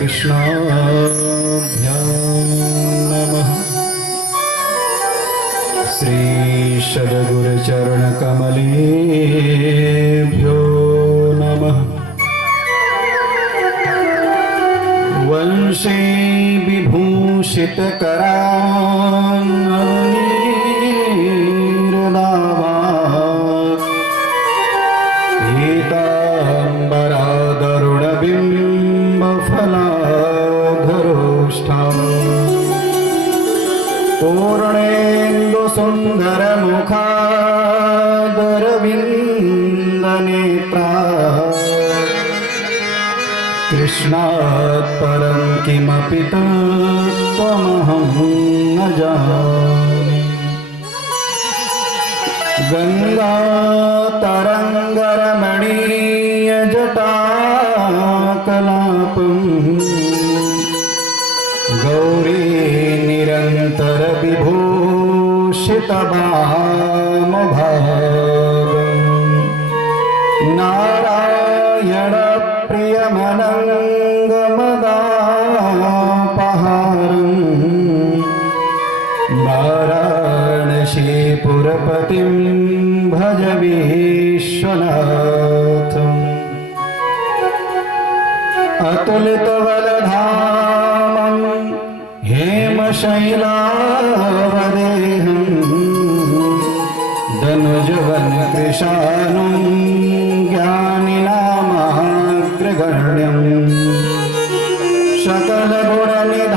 कृष्णाभ्यां नमः। श्री सद्गुरुचरणकमलेभ्यो नमः। वंशे विभूषितकरान्नीरदावात् पीताम्बरादरुणबिम्बफलाधरोष्ठम् पूर्णेन्दुसुन्दरमुखादरविन्दनेत्रा कृष्णात् परं किमपि तत्त्वमहं न जाने। गङ्गातरङ्गरमणीयजटाकलापं गौरी निरन्तरविभूषितवामभागं नारायणप्रियमनङ्गमदापहारं वाराणसीपुरपतिं भज विश्वनाथम्। अतुलितबलधामं हेमशैलावदेहं धनुजवनकृशानुं ज्ञानिनामाग्रगण्यं सकलगुणनिधानं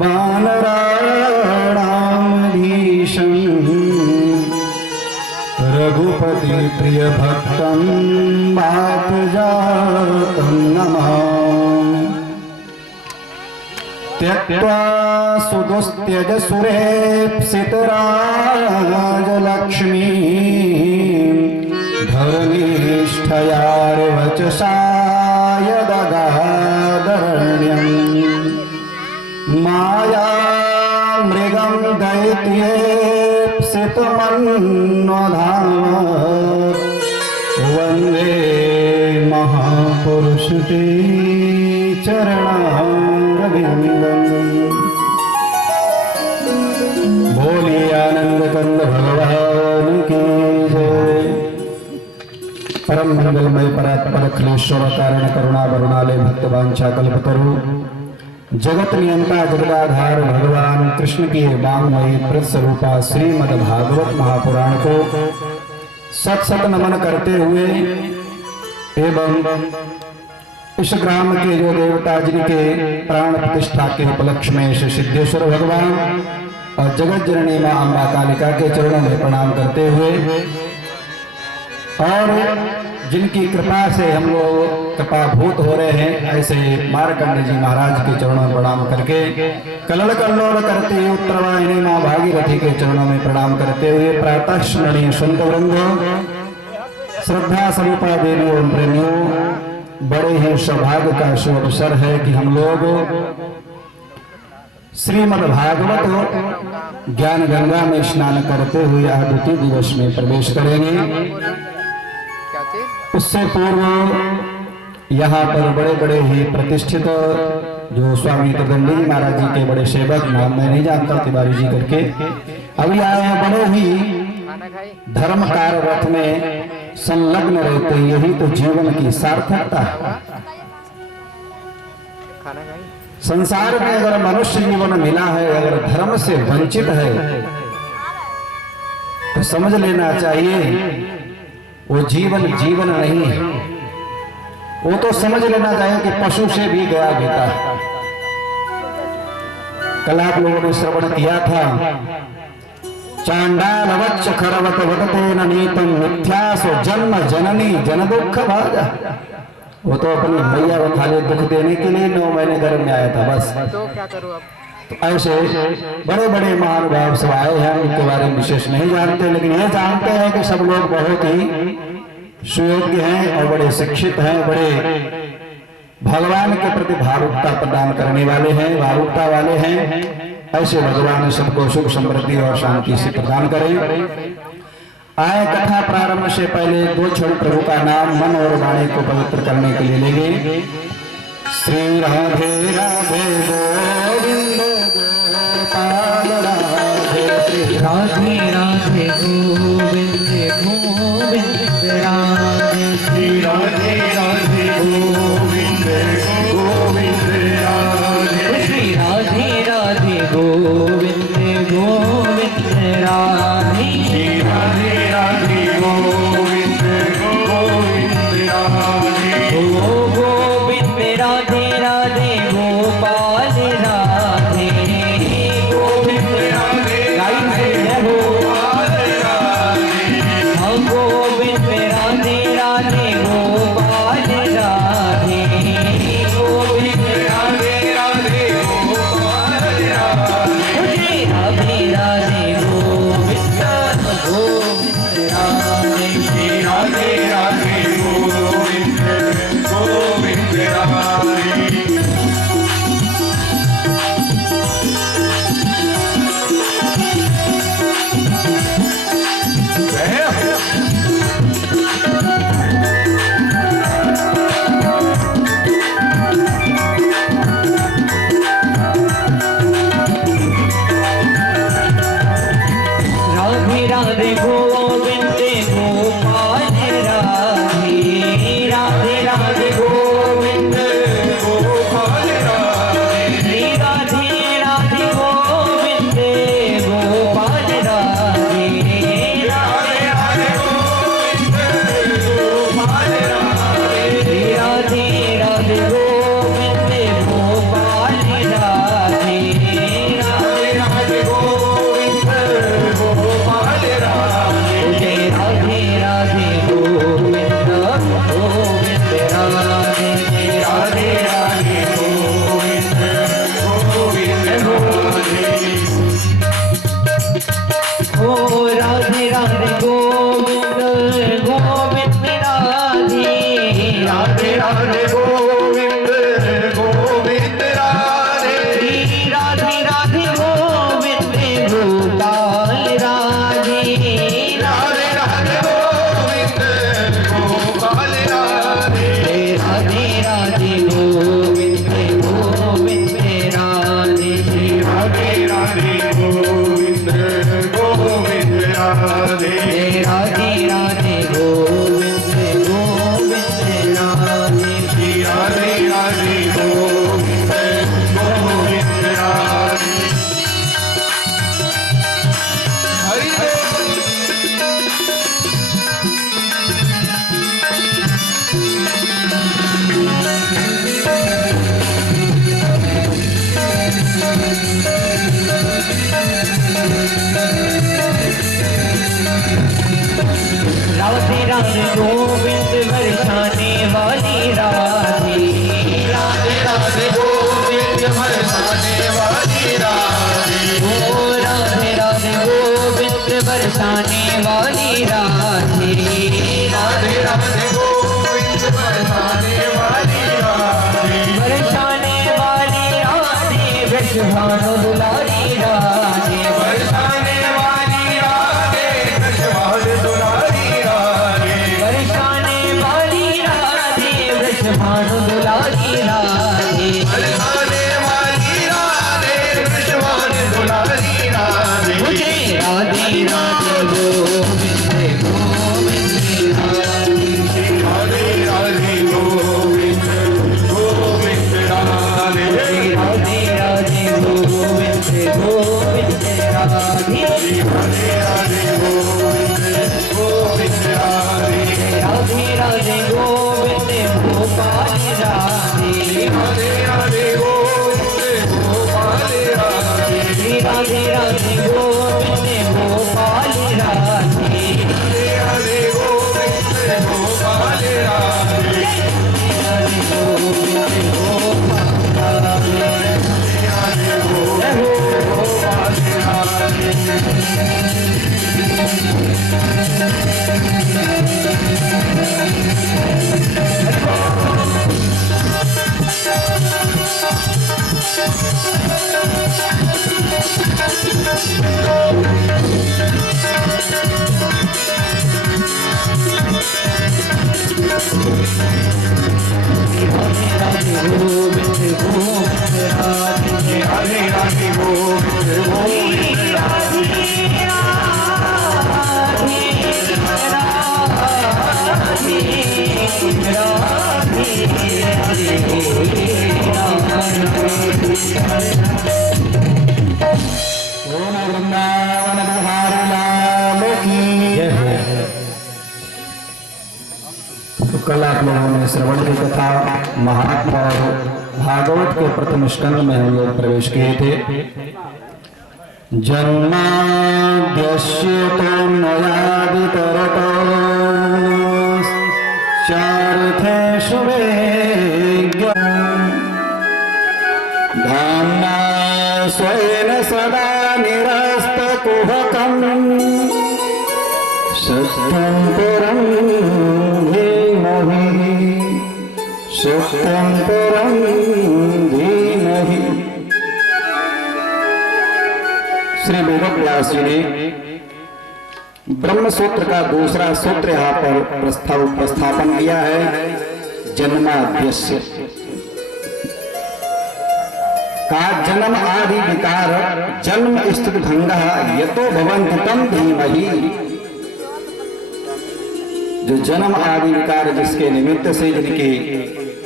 वानराणामधीशं रघुपतिप्रियभक्तं मातजातं नमामि। त्यक्त्वा सुदुस्त्यज सुरेप्सितराजलक्ष्मीं धर्मिष्ठयार्वचसा यदगादरण्यं मायामृगं दैत्येप्सितमन्वधाम वन्दे महापुरुषते चरणारविन्दम्। बोलिए आनंद कंद भगवान की जय। परम मंगलमय परात्पर अखिलेश्वर कारण करुणा वरुणालय भक्तवांछा कल्पतरु जगत नियंता जगदाधार भगवान कृष्ण की वांगमयी प्रस्वरूपा श्रीमद् भागवत महापुराण को सत सत नमन करते हुए एवं इस ग्राम के जो देवता जिनके प्राण प्रतिष्ठा के उपलक्ष्य में श्री सिद्धेश्वर भगवान और जगत जननी मां अम्बा कालिका के चरणों में प्रणाम करते हुए और जिनकी कृपा से हम लोग कृपाभूत हो रहे हैं ऐसे मार्कंड जी महाराज के चरणों में प्रणाम करके कलल कल्लोल करते हुए उत्तरवाहिनी मां भागीरथी के चरणों में प्रणाम करते हुए प्रातः स्मरणीय संत वृंद श्रद्धा स्वरूपा देवियों प्रेमियों बड़े ही सौभाग्य का शुभ अवसर है कि हम लोग श्रीमद् भागवत ज्ञान गंगा में स्नान करते हुए आज द्वितीय दिवस में प्रवेश करेंगे। उससे पूर्व यहाँ पर बड़े बड़े ही प्रतिष्ठित जो स्वामी त्रिदंडी महाराज जी के बड़े सेवक, नाम मैं नहीं जानता, तिवारी जी करके अभी आए हैं, बड़े ही धर्म कार्य रथ में संलग्न रहते, यही तो जीवन की सार्थकता है। संसार में अगर मनुष्य जीवन मिला है, अगर धर्म से वंचित है तो समझ लेना चाहिए वो जीवन जीवन नहीं है। वो तो समझ लेना चाहिए कि पशु से भी गया बेटा है। कल आप लोगों ने श्रवण किया था, चांडाल वच्च खरवत वदते न नीतम मिथ्यासो जन्म जननी जन दुख भाजा। वो तो अपनी मैया को खाली दुख देने के लिए 9 महीने गर्भ में आया था बस। तो क्या करूं अब? तो ऐसे बड़े बड़े महानुभाव सब आए हैं, उनके बारे में विशेष नहीं जानते, लेकिन ये जानते हैं कि सब लोग बहुत ही सुयोग्य हैं और बड़े शिक्षित हैं, बड़े भगवान के प्रति भावुकता प्रदान करने वाले हैं, भावुकता वाले हैं। ऐसे भगवान सबको सुख समृद्धि और शांति से प्रदान करें। आए कथा प्रारंभ से पहले 2 क्षण प्रभु का नाम मन और वाणी को पवित्र करने के लिए लेंगे। श्री राधे राधे गोविंद गोपाल राधे श्री राधे राधे गोविंद गोविंद राधे श्री राधे राधे गोविंद गोविंद राधे श्री राधे राधे गोविंद गोविंद राधे श्री राधे राधे गोविंद गोविंद राधे ओ गोविंद राधे राधे गोपाल राधे गोविंद राधे राधे हो गोपाल राधे हम गोविंद राधे राधे गोपाल राधे गोविंद राधे राधे गोपाल राधे राधे राधे गोविंद गोविंद राधे श्री राधे राधे गोविंद गोविंद राधे राधे राधे गोविंद गोपाल राधे राधे राधे गोविंद गोपाल राधे राधे राधे गोविंद गोपाल राधे राधे राधे गोविंद गोपाल राधे राधे राधे गोविंद गोपाल राधे राधे राधे गोविंद गोपाल राधे जय राधे राधे गोविंद गोविंद राधे राधे राधे गोविंद गोविंद राधे ओ राधे राधे गोविंद गोविंद राधे राधे राधे गोविंद गोविंद राधे राधे राधे गोविंद गोपाल राधे राधे राधे गोविंद गोपाल राधे राधे राधे गोविंद गोविंद राधे राधे राधे गोविंद गोविंद राधे राधे राधे गोविंद गोविंद राधे श्री राधे राधे गोविंद गोविंद राधे हरि बोल राधे राधे गोविंद बरसाने वाली राधे राधे राधे गोविंद बरसाने वाली राधे ओ राधे राधे गोविंद बरसाने वाली राधे राधे राधे गोविंद बरसाने वाली राधे बरसाने वाली राधे वृषभानु दुलारी राधे बरसाने वाली राधे कृष्ण दुलारी राधे बरसाने वाली राधे वृषभानु दुलारी राधे बरसाने वाली राधे कृष्ण दुलारी राधे मुझे राधे राधे गोविंद गोविंद राधे राधे राधे गोविंद गोविंद राधे राधे राधे गोविंद गोविंद राधे राधे राधे गोविंद गोविंद राधे राधे राधे गोविंद गोपाल राधे राधे राधे गोविंद गोपाल राधे राधे राधे गोविंद गोपाल राधे राधे राधे गोविंद गोपाल राधे राधे गोविंद गोपाल राधे राधे गोपाल राधे राधे गोविंद ओम वृंदावन बिहारी लाल की जय हो। तो कल आप लोगों ने श्रवण की कथा महात्मा और भागवत के प्रथम स्कंद में हम लोग प्रवेश किए थे। जन्माद्यस्य तन्मयादितरतश्चार्थेषु वेद्यम् धाम्ना स्वेन सदा निरस्तकुहकम् सत्यं परं धीमहि सत्यं परं धीमहि। श्री वेदव्यास जी ने ब्रह्म सूत्र का दूसरा सूत्र यहाँ पर प्रस्थापन किया है, जन्माद्यस्य का जन्म आदि विकार जन्म स्थित भंग यतो भवन्ति तम धीमहि। जो जन्म आदि विकार जिसके निमित्त से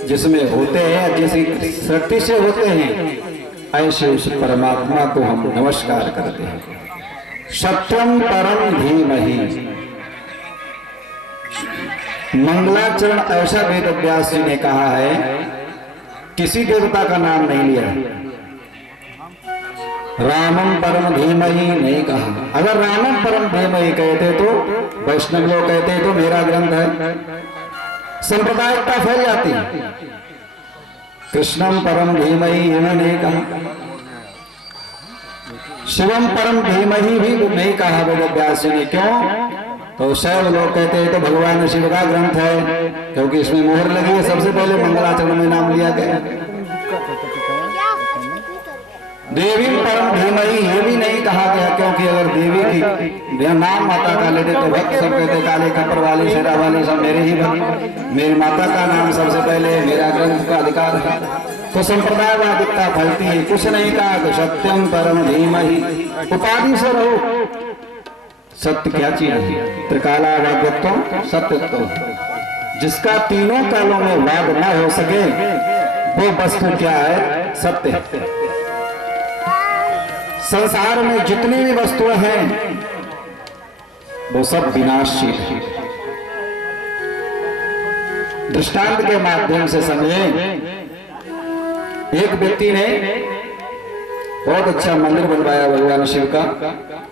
जिसमें होते हैं, जिस शक्ति से होते हैं, ऐसे उस परमात्मा को हम नमस्कार करते हैं। सत्यम परम धीमहि। मंगलाचरण ऐसा वेदव्यास जी ने कहा है, किसी देवता का नाम नहीं लिया, रामम परम धीमहि नहीं कहा। अगर रामम परम धीमहि कहते तो वैष्णव लोग कहते तो मेरा ग्रंथ है, सांप्रदायिकता फैल जाती। कृष्णम परम धीमहि ये नहीं कहा, शिवम परम धीमहि भी नहीं कहा वेदव्यास जी ने। क्यों? तो शैव लोग कहते हैं तो भगवान शिव का ग्रंथ है, क्योंकि इसमें मोहर लगी है। सबसे पहले मंगलाचरण में नाम लिया गया। देवी परम धीमहि ये भी नहीं कहा गया, क्योंकि अगर देवी की नाम माता का लेते तो भक्त सब कहते काले कपर वाले शेरा वाले सब मेरे ही भक्त, मेरी माता का नाम सबसे पहले, मेरा ग्रंथ का अधिकार है। तो संप्रदायवादिकता फैलती है। कुछ नहीं कहा कि सत्यम परम धीमहि, उपाधि से रहो। सत्य क्या चीज है? त्रिकालावाद्यत्व सत्यत्व, जिसका तीनों कालों में वाद न हो सके वो वस्तु क्या है? सत्य। संसार में जितनी भी वस्तुएं हैं वो सब विनाशशील है। दृष्टांत के माध्यम से समझें। एक व्यक्ति ने बहुत अच्छा मंदिर बनवाया भगवान शिव का,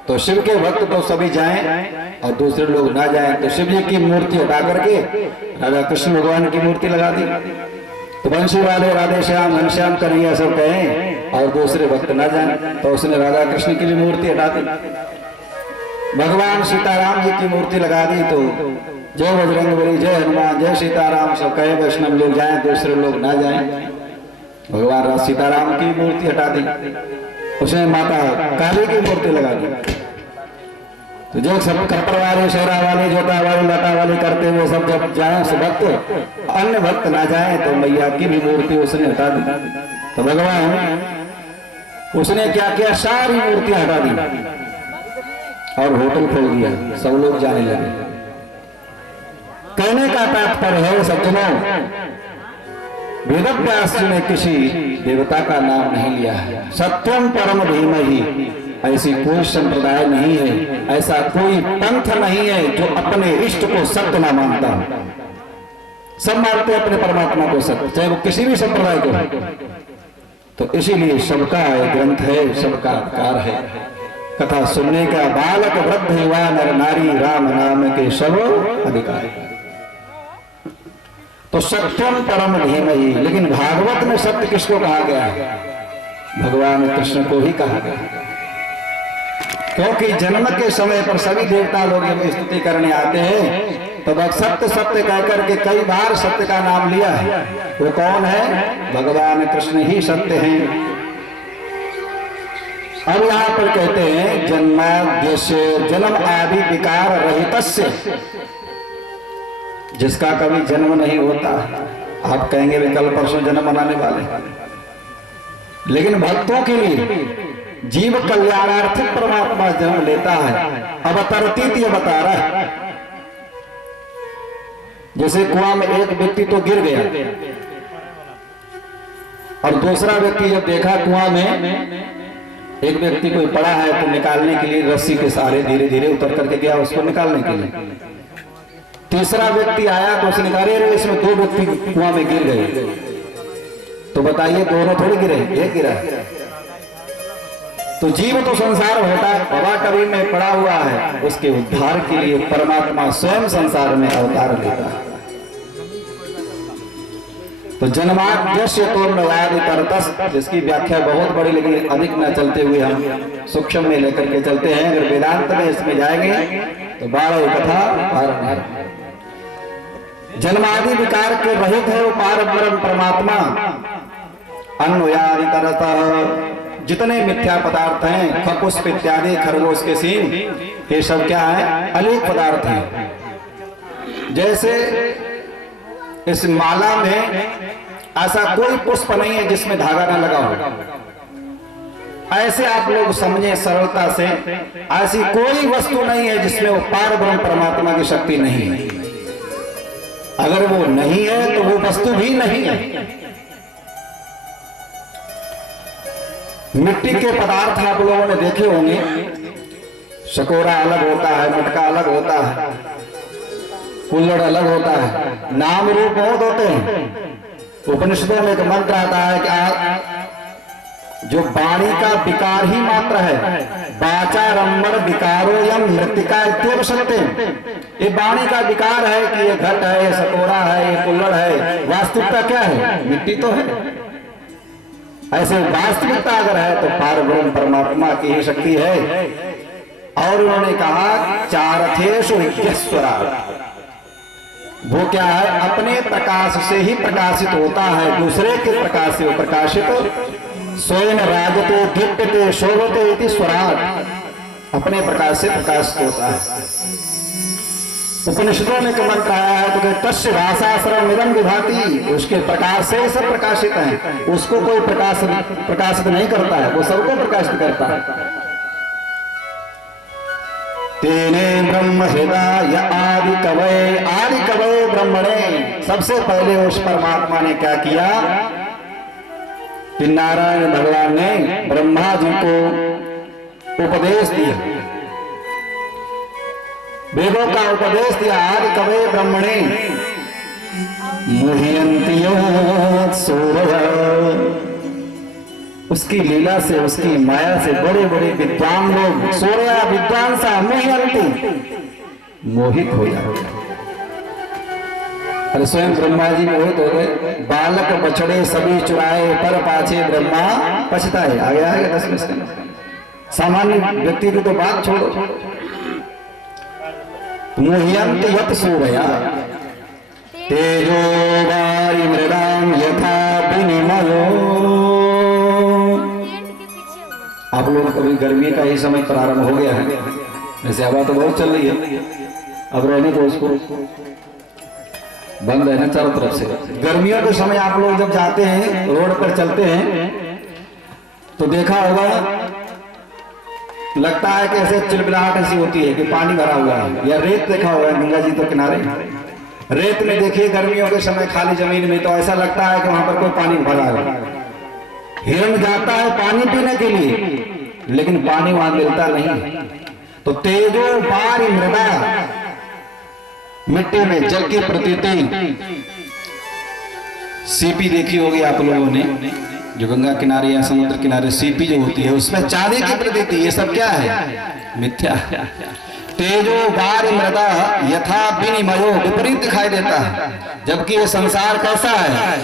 तो शिव के भक्त तो सभी जाएं और दूसरे लोग ना जाएं, तो शिव जी की मूर्ति हटा करके राधा कृष्ण भगवान की मूर्ति लगा दी। तो बंशी वाले राधे श्याम घनश्याम कन्हैया सब कहें और दूसरे भक्त ना जाएं, तो उसने राधा कृष्ण की भी मूर्ति हटा दी। भगवान सीताराम जी की मूर्ति लगा दी, तो जय बजरंगबली, जय हनुमान, जय सीताराम सब कहे, वैष्णव लोग जाएं दूसरे लोग ना जाएं। भगवान सीताराम की मूर्ति हटा दी, उसने माता काली की मूर्ति लगा दी। तो जो सब कपड़ वाले, शेरा वाले, जोता वाले, लटा वाले करते हुए सब जब जाए भक्त, अन्य भक्त ना जाए, तो मैया की भी मूर्ति उसने हटा दी। तो भगवान उसने क्या किया? सारी मूर्ति हटा दी और होटल खोल दिया, सब लोग जाने लगे। कहने का तात्पर्य है सज्जनों, वेदव्यास जी ने किसी देवता का नाम नहीं लिया है। सत्यम परम धीमहि, ऐसी कोई संप्रदाय नहीं है, ऐसा कोई पंथ नहीं है जो अपने इष्ट को सत्य ना मानता। सब मानते हैं अपने परमात्मा को सत्य, चाहे वो किसी भी संप्रदाय को है। तो इसीलिए सबका ग्रंथ है, सबका अधिकार है। कथा सुनने का बालक वृद्ध युवा नर नारी राम नाम के सब अधिकार। तो सत्यम परम धीमहि, लेकिन भागवत में सत्य किसको कहा गया? भगवान कृष्ण को ही कहा गया। क्योंकि जन्म के समय पर सभी देवता लोग जब स्तुति करने आते हैं तो वह सत्य सत्य कहकर के कई बार सत्य का नाम लिया है। वो कौन है? भगवान कृष्ण ही सत्य हैं। अब यहाँ पर कहते हैं जन्माद्यस्य, जन्म आदि विकार रहितस्य, जिसका कभी जन्म नहीं होता। आप कहेंगे वे कल परसों जन्म मनाने वाले, लेकिन भक्तों के लिए जीव कल्याणार्थक परमात्मा जन्म लेता है। अवतरतीत ये बता रहा है। जैसे कुआं में एक व्यक्ति तो गिर गया और दूसरा व्यक्ति जब देखा कुआं में एक व्यक्ति कोई पड़ा है तो निकालने के लिए रस्सी के सहारे धीरे धीरे उतर करके गया उसको निकालने के लिए। तीसरा व्यक्ति आया तो उसने कहा अरे इसमें दो व्यक्ति कुआं में गिर गए। तो बताइए दोनों थोड़ी गिरे, एक गिरा। तो जीव तो संसार होता भवा कवि में पड़ा हुआ है, उसके उद्धार के लिए परमात्मा स्वयं संसार में अवतार लेता है। तो जन्माद्यस्य तोर्णवादि तरतस, जिसकी व्याख्या बहुत बड़ी लेकिन अधिक न चलते हुए हम सूक्ष्म में लेकर के चलते हैं। अगर वेदांत में इसमें जाएंगे तो 12 कथा। जन्मादि विकार के रहित है वो पार ब्रह्म परमात्मा। अन्वयादि तरतः, जितने मिथ्या पदार्थ हैं खपुष्प इत्यादि खरगोश के सींग, ये सब क्या है? अनेक पदार्थ हैं। जैसे इस माला में ऐसा कोई पुष्प नहीं है जिसमें धागा न लगा हो। ऐसे आप लोग समझे सरलता से, ऐसी कोई वस्तु नहीं है जिसमें वो पार ब्रह्म परमात्मा की शक्ति नहीं है। अगर वो नहीं है तो वो वस्तु भी नहीं है। मिट्टी के पदार्थ आप लोगों ने देखे होंगे, शकोरा अलग होता है, मटका अलग होता है, कुल्हड़ अलग होता है, नाम रूप बहुत होते हैं। उपनिषदों में एक मंत्र आता है कि जो वाणी का विकार ही मात्र है, वाचा रम्मण विकारो यम मृतिका इत्येव सत्य, ये वाणी का विकार है कि ये घट है, ये सकोरा है, ये कुल्हड़ है। वास्तविकता क्या है? मिट्टी तो है। ऐसे वास्तविकता अगर है तो पार ब्रह्म परमात्मा की ही शक्ति है। और उन्होंने कहा चारथेषु विज्ञस्वरा, वो क्या है? अपने प्रकाश से ही प्रकाशित होता है, दूसरे के प्रकाश से प्रकाशित। स्वयं राजते दीप्यते शोभते इति स्वराट, अपने प्रकाश से प्रकाशित होता है। उपनिषदों में कमल कहा है तो तस्य भाषाश्रम निरम विभाति, उसके प्रकाश से सब प्रकाशित है। उसको कोई प्रकाशित नहीं करता है, वो सबको प्रकाशित करता है। तेने ब्रह्म हृदय आदि कवये ब्रह्मणे, सबसे पहले उस परमात्मा ने क्या किया कि नारायण भगवान ने ब्रह्मा जी को उपदेश दिया, वेदों का उपदेश दिया। आदि कवये ब्रह्मणे मुह्यन्ति सूरय, उसकी लीला से, उसकी माया से बड़े बड़े विद्वान लोग, सूर्य विद्वान सा मुह्यन्ति, मोहित हो जाते। अरे स्वयं ब्रह्मा जी मोहित हो गए। बालक बछड़े सभी चुराए, पर पाछे ब्रह्मा पछताए। आ गया है 10 में। सामान्य व्यक्ति की तो बात छोड़ो। मुह्यन्ति यत् सूरया तेजो वारि मृदाम यथा विनिमयो। आप लोग कभी गर्मी का ही समय प्रारंभ हो गया है, वैसे हवा तो बहुत चल रही है, अब रहने तो उसको बंद है ना चारों तरफ से। गर्मियों के समय आप लोग जब जाते हैं, रोड पर चलते हैं, तो देखा होगा लगता है कि ऐसे चिलबिलाहट ऐसी होती है कि पानी भरा हुआ है। या रेत देखा होगा गंगा जी तो किनारे, रेत में देखिए गर्मियों के समय खाली जमीन में तो ऐसा लगता है कि वहां पर कोई पानी भरा है। हिरण जाता है पानी पीने के लिए, लेकिन पानी वहां मिलता नहीं। तो तेजो वारि मृदा, मिट्टी में जल की प्रतीति। सीपी देखी होगी आप लोगों ने, जो गंगा किनारे या समुद्र किनारे सीपी जो होती है, उसमें चांदी की प्रतीति। ये सब क्या है? मिथ्या। तेजो वारि मृदा यथा विनिमयो, विपरीत दिखाई देता है, जबकि ये संसार कैसा है?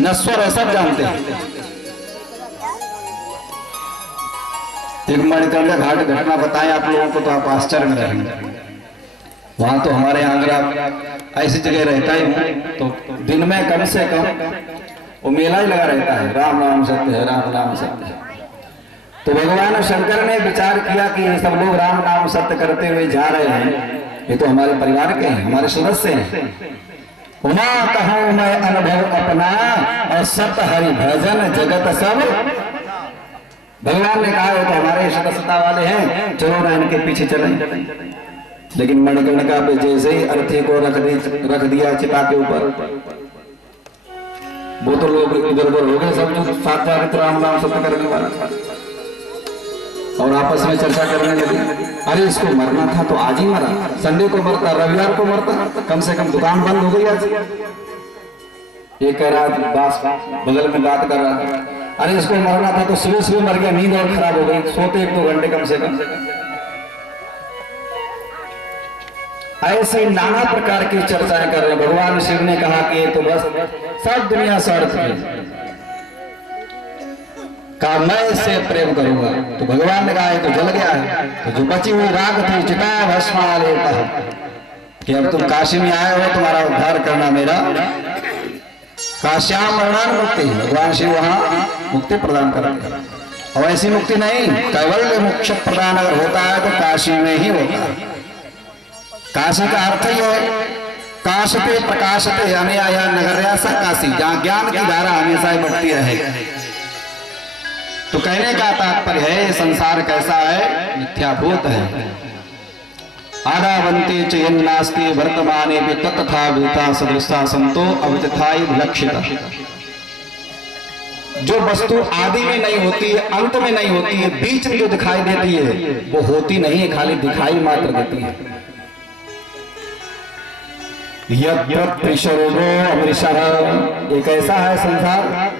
नश्वर है, सब जानते हैं। एक मणिकर्णिका घाट घटना बताएं आप लोगों को तो आप आश्चर्य में रहेंगे। वहां तो हमारे यहाँ ऐसी जगह रहता ही तो दिन में कम से कम वो मेला ही लगा रहता है, राम नाम सत्य है, राम नाम सत्य है। तो भगवान शंकर ने विचार किया कि ये सब लोग राम नाम सत्य करते हुए जा रहे हैं, ये तो हमारे परिवार के हैं, हमारे सदस्य हैं। उमा कहूं मैं अनुभव अपना और सत हरि भजन जगत सब। भगवान ने कहा तो हमारे सदस्यता वाले हैं, चलो ना इनके पीछे चलें। लेकिन मणिकर्णिका पे जैसे ही अर्थी को रख दिया चिता के ऊपर, वो तो लोग इधर उधर हो गए सब, जो साथ जाकर राम राम शब्द करने वाला था, और आपस में चर्चा करने लगे, अरे इसको मरना था तो आज ही मरा, संडे को मरता, रविवार को मरता, कम से कम दुकान बंद हो गई आज। ये कह रहा था, दास बगल में बात कर रहा था, अरे इसको मरना था तो सुबह सुबह मर गया, नींद और खराब हो गई, सोते 1-2 घंटे कम से कम। ऐसे नाना प्रकार की चर्चाएं कर रहे हैं। भगवान शिव ने कहा कि ये तो बस सब दुनिया स्वार्थ है, कहा मैं इससे प्रेम करूंगा, तो भगवान ने कहा तो जल गया है, तो जो बची हुई राख थी चिता भस्मा लेता है कि अब तुम काशी में आए हो, तुम्हारा उद्धार करना मेरा काश्याम मरणान मुक्ति। भगवान शिव वहां मुक्ति प्रदान करते हैं, और ऐसी मुक्ति नहीं, कैवल्य मोक्ष प्रदान अगर होता है तो काशी में ही होता है। काशी का अर्थ ही है काशते प्रकाशते अनया नगर्यासा काशी, जहां ज्ञान की धारा हमेशा ही बढ़ती रहे। तो कहने का तात्पर्य है संसार कैसा है, मिथ्याभूत है। आदावंते च यन्नास्ति वर्तमाने भी तथा भूता सदृशा संतो अवतिथाय विलक्षिता। जो वस्तु आदि में नहीं होती है, अंत में नहीं होती है, बीच में जो दिखाई देती है वो होती नहीं है, खाली दिखाई मात्र देती है। एक ऐसा है संसार,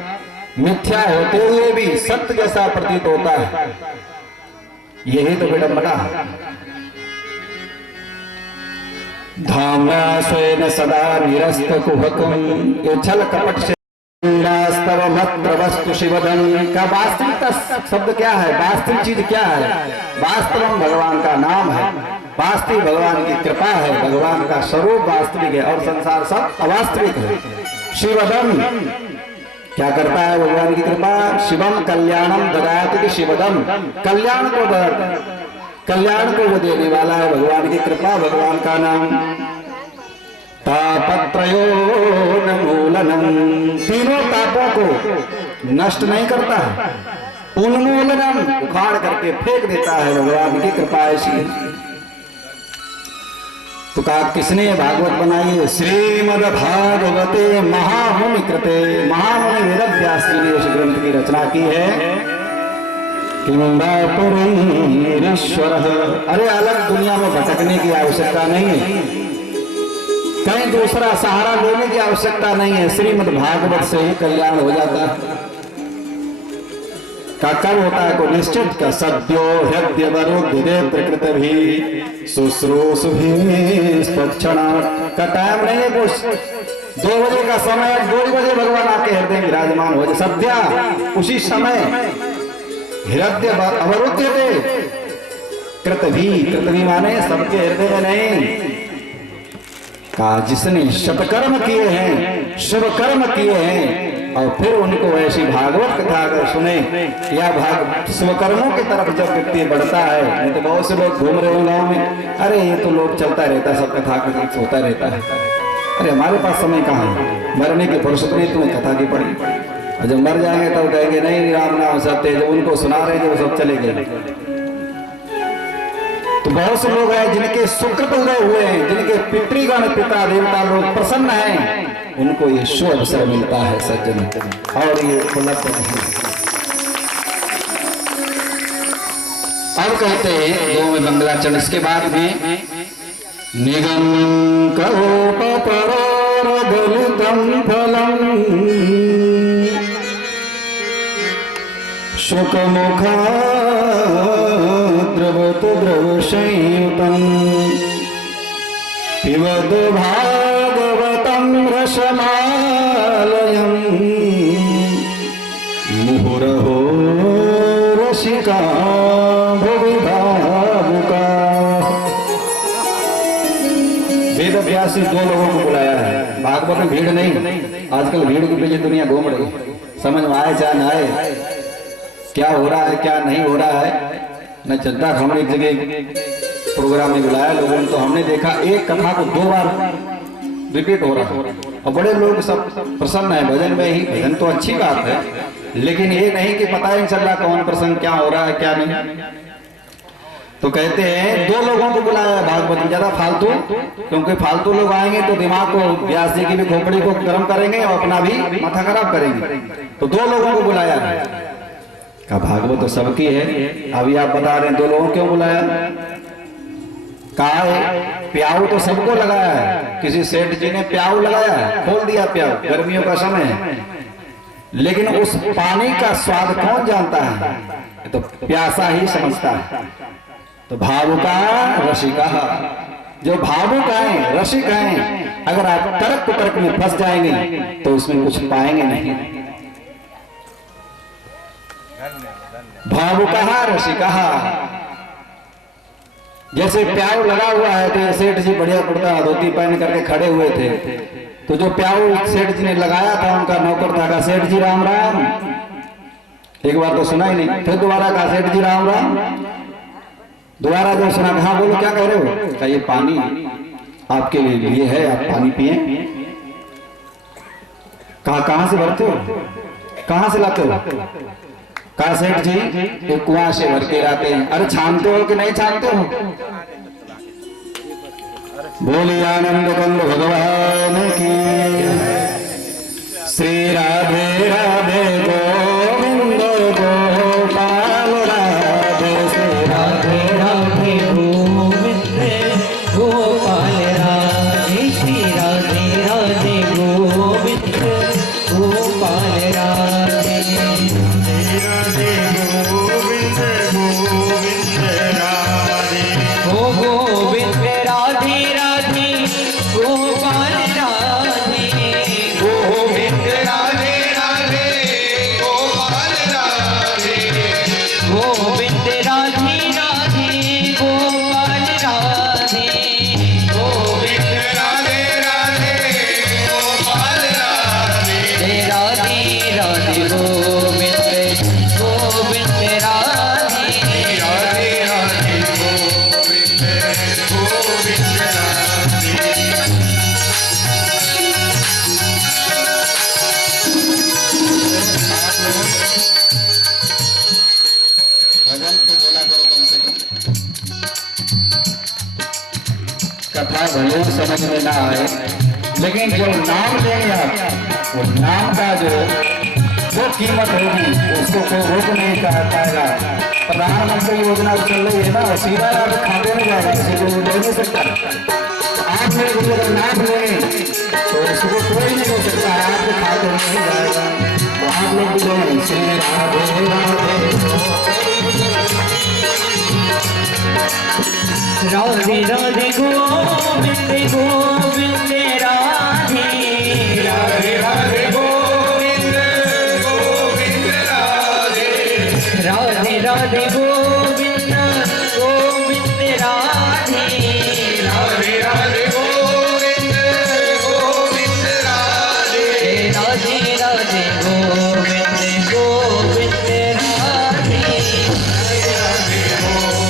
मिथ्या होते हुए भी सत्य जैसा प्रतीत होता है, यही तो विडंबना है। धाम्ना स्वेन सदा निरस्त कुहकम, ये छल कपट से स्तव मत्र वस्तु शिवधन का वास्तविक शब्द क्या है, वास्तविक चीज क्या है, वास्तव भगवान का नाम है, वास्तविक भगवान की कृपा है, भगवान का स्वरूप वास्तविक है और संसार सब अवास्तविक है। शिवदम क्या करता है भगवान की कृपा, शिवम कल्याणम ददाति, शिवदम कल्याण को वो देने वाला है, भगवान की कृपा, भगवान का नाम। तापत्रयोन्मूलनम, तीनों तापों को नष्ट नहीं करता है, उन्मूलनम उखाड़ करके फेंक देता है, भगवान की कृपा ऐसी। तो कहा किसने भागवत बनाई, श्रीमद् भागवते महामुनि कृते, महामुनि वेद व्यास जी ने उस ग्रंथ की रचना की है। किंबापुरीश्वर, अरे अलग दुनिया में भटकने की आवश्यकता नहीं है, कहीं दूसरा सहारा लेने की आवश्यकता नहीं है, श्रीमद् भागवत से ही कल्याण हो जाता है। का कब होता है को निश्चित का, सद्यो हृदय वरुद्ध प्रकृत भी शुश्रूषु भी का टाइम नहीं है, कुछ 2 बजे का समय, 2 बजे भगवान आके हृदय विराजमान हो जाए, सद्या उसी समय हृदय अवरुद्ध थे कृत भी माने सबके हृदय में नहीं। कहा जिसने सत्कर्म किए हैं, शुभ कर्म किए हैं, और फिर उनको ऐसी भागवत कथा अगर सुने या शुभ कर्मों की तरफ जब व्यक्ति बढ़ता है, नहीं तो बहुत से लोग घूम रहे हैं गाँव में, अरे ये तो लोग चलता रहता है, सब कथा होता रहता है, अरे हमारे पास समय कहाँ है, मरने की फुर्सत नहीं, तुम्हें कथा की पड़ी, और जब मर जाएंगे तब कहेंगे नहीं राम नाम सत्य, जब उनको सुना रहे थे वो सब चले गए। तो बहुत से लोग हैं जिनके सुकृत उदय हुए हैं, जिनके पितृगण पिता देवता लोग प्रसन्न हैं, उनको ये शुभ अवसर मिलता है सज्जन, और ये उपलब्ध नहीं। अब कहते हैं 2 में मंगलाचरण, इसके बाद में निगम कल्पतरोर्गलितं फलम् शुकमुखाद्रवत द्रवसंयुतम् पिबत भागवतं रसमालयम् मुहुरहो रसिका भुवि भावुका। वेद व्यास 2 लोगों को बुलाया है, भागवत में भीड़ नहीं, आजकल भीड़ के पीछे दुनिया घूम रही, समझ में आए चाहे ना आए, क्या हो रहा है क्या नहीं हो रहा है न चलता। हमने एक जगह प्रोग्राम में बुलाया लोगों ने, तो हमने देखा एक कथा को 2 बार रिपीट हो रहा है, और बड़े लोग सब प्रसन्न है भजन में ही। भजन तो अच्छी बात है, लेकिन ये नहीं कि पता ही नहीं चल रहा कौन प्रसंग क्या हो रहा है क्या नहीं। तो कहते हैं 2 लोगों को बुलाया भागवत में, ज्यादा फालतू, क्योंकि फालतू लोग आएंगे तो दिमाग को, व्यास जी की भी खोपड़ी को गर्म करेंगे और अपना भी माथा खराब करेंगे। तो 2 लोगों को बुलाया। कहा भागवत तो सबकी है, अभी आप बता रहे हैं 2 लोगों क्यों बुलाया? कहा प्याऊ तो सबको लगाया है, किसी सेठ जी ने प्याऊ लगाया, खोल दिया प्याऊ, गर्मियों का समय है, लेकिन उस पानी का स्वाद कौन जानता है? तो प्यासा ही समझता है। तो भावुका रसिका, जो भावुक हैं, रसिक हैं, अगर आप तर्क कुतर्क में फंस जाएंगे तो उसमें कुछ पाएंगे नहीं। भावुका रसिका, जैसे प्याऊ लगा हुआ है तो सेठ जी बढ़िया कुर्ता धोती पहन करके खड़े हुए थे, तो जो प्याऊ सेठ जी ने लगाया था उनका नौकर था, सेठ जी राम राम। एक बार तो सुना ही नहीं, फिर दोबारा कहा सेठ जी राम राम। दोबारा जब सुना, हाँ बोलो क्या कह रहे हो? कहा ये पानी आपके लिए है, आप पानी पिए। कहा कहां से भरते हो, कहां से लाते हो? कहा सेठ जी एक कुआं से भर के लाते हैं। अरे छानते हो कि नहीं छानते हो? बोलिए आनंद कंद भगवान की। श्री राधे राधे गोविंद गोपाल राधे, श्री राधे राधे गोविंद गोपाल राधे, श्री राधे राधे गोविंद गोपाल राधे, राधे गोविंद गोविंद राधे, ओ गोविंद राधे राधे गोपाल राधे, गोविंद राधे राधे गोपाल राधे, गोविंद राधे राधे गोपाल राधे, गोविंद राधे राधे गोपाल राधे, राधे राधे गोविंद गोविंद राधे, राधे राधे गोविंद गोविंद राधे। भजन तो बोला करो कम से कम, कथा भले ही समझ में ना आए, लेकिन जो नाम लेंगे आप, वो नाम का जो कीमत होगी उसको कोई रोक नहीं कर पाएगा। प्रधानमंत्री योजना चल रही है ना, सीधा आप खाते में जाएगा, किसी को ले नहीं सकता। आप लोग अगर नाम लेंगे तो उसको कोई नहीं ले सकता, आपके खाते में नहीं जाएगा। तो आप लोग भी लेंगे, श्री राधे राधे राधे राधे गोविंद गोविंद राधे, राधे राधे गोविंद गोविंद राधे, राधे राधे गोविंद गोविंद राधे, राधे राधे गोविंद गोविंद राधे, राधे राधे गोविंद गोविंद राधे, गोविंद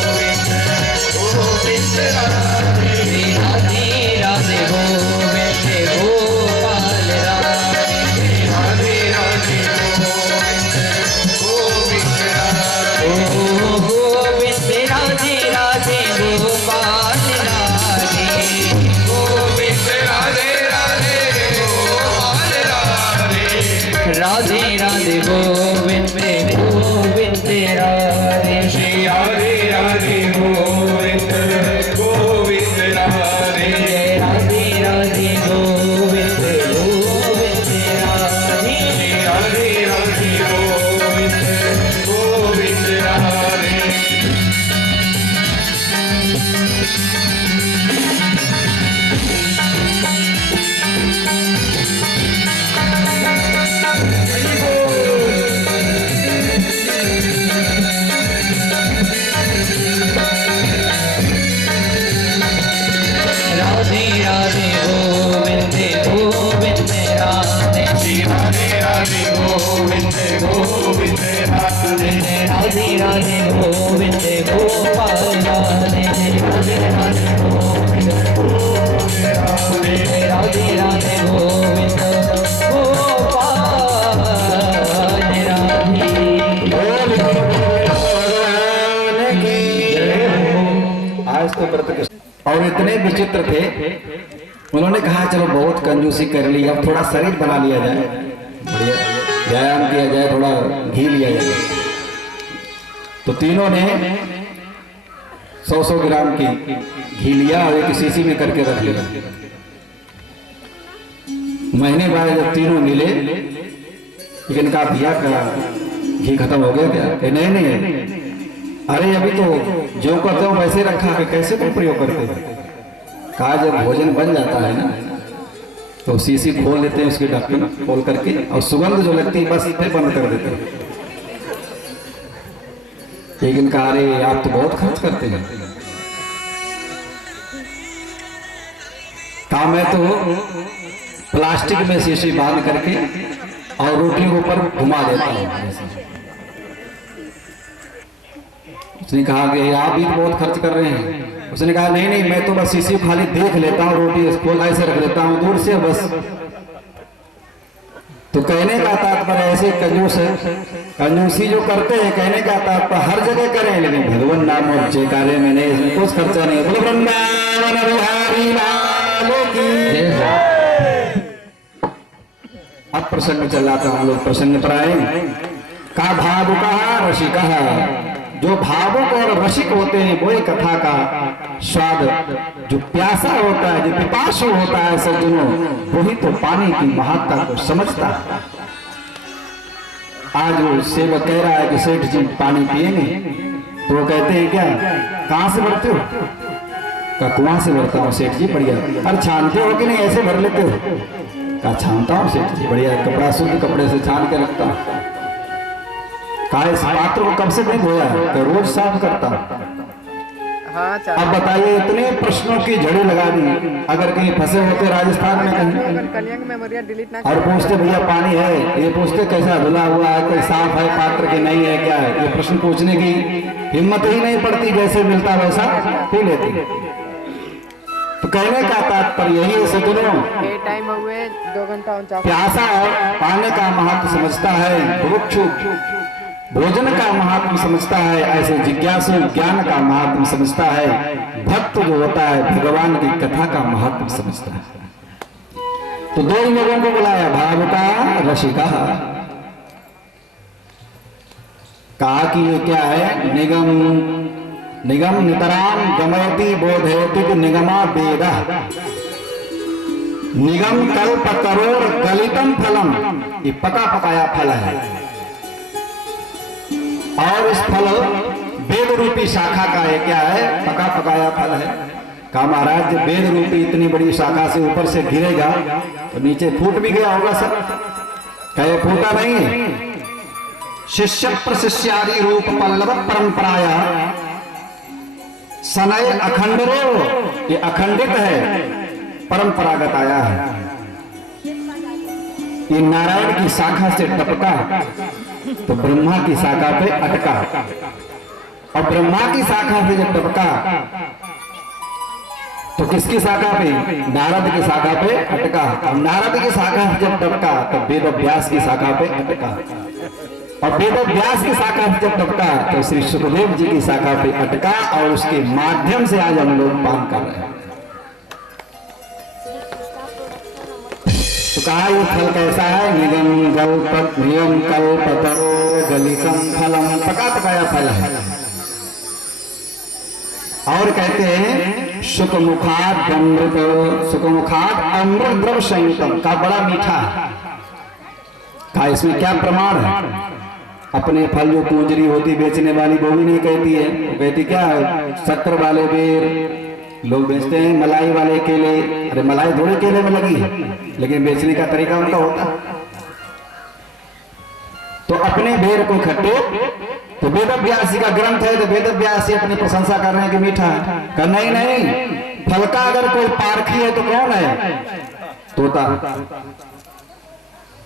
राधे, राधे राधे गोविंद गोपाल राधे, राधे राधे गोविंद गोविंद राधे, ओ गोविंद राधे राधे गोपाल राधे, गोविंद राधे राधे गोपाल राधे, राधे राधे गोविंद गोविंद राधे, श्री राधे राधे गोविंद गोविंद राधे, राधे राधे गोविंद गोविंद राधे, श्री राधे राधे गोविंद गोविंद राधे। राधे राधे गोविंद गोविंद राधे, श्री राधे राधे गोविंद गोविंद राधे, राधे राधे गोविंद गोपाल राधे, राधे राधे गोविंद राधे राधे गोविंद गोपाल राधे। भगवान की जय हो। विचित्र थे। उन्होंने कहा चलो बहुत कंजूसी कर ली, अब थोड़ा शरीर बना लिया जाए, बढ़िया व्यायाम किया जाए, थोड़ा घी लिया जाए। तो तीनों ने 100-100 ग्राम की घी लिया और एक शीशी में करके रख लिया। महीने बाद जब तीनों मिले, लेकिन कहा भैया का घी खत्म हो गया क्या? कि नहीं नहीं, अरे अभी तो जो करते हो वैसे रखा है, कैसे तुम प्रयोग करते हो? कहा जब भोजन बन जाता है ना तो शीशी खोल लेते हैं, उसके ढक्कन खोल करके, और सुगंध जो लगती है बस फिर बंद कर देते हैं। लेकिन कहा अरे आप तो बहुत खर्च करते हैं। कहा मैं तो प्लास्टिक में शीशी बांध करके और रोटी के ऊपर घुमा देता हूं। उसने कहा कि आप भी बहुत खर्च कर रहे हैं। उसने कहा नहीं नहीं, मैं तो बस शीशी खाली देख लेता हूँ, रोटी खोल ऐसे रख लेता हूँ दूर से बस। तो कहने का तात्पर्य ऐसे कंजूस है, कंजूसी जो करते हैं, कहने का तात्पर्य हर जगह करें लेकिन भगवान नाम और जयकारे में नहीं, इसमें कुछ खर्चा नहीं। बोलो वृंदावन बिहारी लाल की। अब प्रसंग चल रहा था, हम लोग प्रसंग पर आए। का भावुका रसिका, जो भावुक और रसिक होते हैं वही कथा का स्वाद, जो प्यासा होता है, जो पिपासु होता है सज्जनों, वही तो पानी की महत्ता को समझता है। आज वो सेवक कह रहा है कि सेठ जी पानी पिएंगे, तो वो कहते हैं क्या कहां से भरते हो? का कुआं से भरता हूँ सेठ जी, बढ़िया। अरे छानते हो कि नहीं, ऐसे भर लेते हो? का छानता हूँ सेठ जी, बढ़िया, कपड़ा शुद्ध कपड़े से छान के रखता हूँ। कहा इस पात्र को कब से नहीं धोया है? तो रोज साफ करता। अब बताइए, इतने प्रश्नों की झड़ी लगा दी। अगर कहीं फंसे होते राजस्थान में कहीं और पूछते भैया पानी है, ये पूछते कैसा धुला हुआ है, कोई साफ है पात्र के नहीं है क्या है, ये प्रश्न पूछने की हिम्मत ही नहीं पड़ती, जैसे मिलता वैसा पी लेती। तो कहने का तात्पर्य यही है सज्जनों, टाइम हुए 2 घंटा 49। प्यासा और पानी का महत्व समझता है, वृक्ष भोजन का महात्म समझता है, ऐसे जिज्ञासु ज्ञान का महात्म समझता है, भक्त जो होता है भगवान की कथा का महात्म समझता है। तो दो ही लोगों को बुलाया, भावुका रसिका। कहा कि ये क्या है? निगम निगम नितराम गमयति बोधयति निगमा वेदा। निगम कल्प करोड़ गलितम फलम, ये पका पकाया फल है, और इस फल वेद रूपी शाखा का है, क्या है? पका पकाया फल है। कहा महाराज जब वेद रूपी इतनी बड़ी शाखा से ऊपर से गिरेगा तो नीचे फूट भी गया होगा सब। कहे फूटा नहीं है। शिष्य प्रशिष्यादि रूप पल्लव परंपराया सनय अखंडरो, ये अखंडित है, परंपरागत आया है। ये नारायण की शाखा से टपका तो ब्रह्मा की शाखा पे अटका, और ब्रह्मा की शाखा से जब टपका तो किसकी शाखा पे? नारद की शाखा पे अटका, और नारद की शाखा से जब टपका तो वेद व्यास की शाखा पे अटका, और वेद व्यास की शाखा से जब टपका तो श्री सुखदेव जी की शाखा पे अटका, और उसके माध्यम से आज हम लोग पान कर रहे हैं। तो कहा ये फल कैसा है? निगम कल्पतरो गलितम फलम, पका पकाया फल है। और कहते हैं सुखमुखाद अमृत, सुखमुखाद अमृत द्रव संयुतम, का बड़ा मीठा है। कहा इसमें क्या प्रमाण है? अपने फल जो पूंजरी होती बेचने वाली वो भी नहीं कहती है, वो कहती क्या शक्कर वाले बेर लोग बेचते हैं, मलाई वाले केले, अरे मलाई थोड़े केले में लगी है, लेकिन बेचने का तरीका उनका होता है। तो अपने बेर को खट्टे, तो वेद व्यास जी का ग्रंथ है, तो वेद व्यास जी अपनी प्रशंसा कर रहे हैं कि मीठा है। कहा नहीं नहीं, फल का अगर कोई पारखी है तो कौन है? तोता।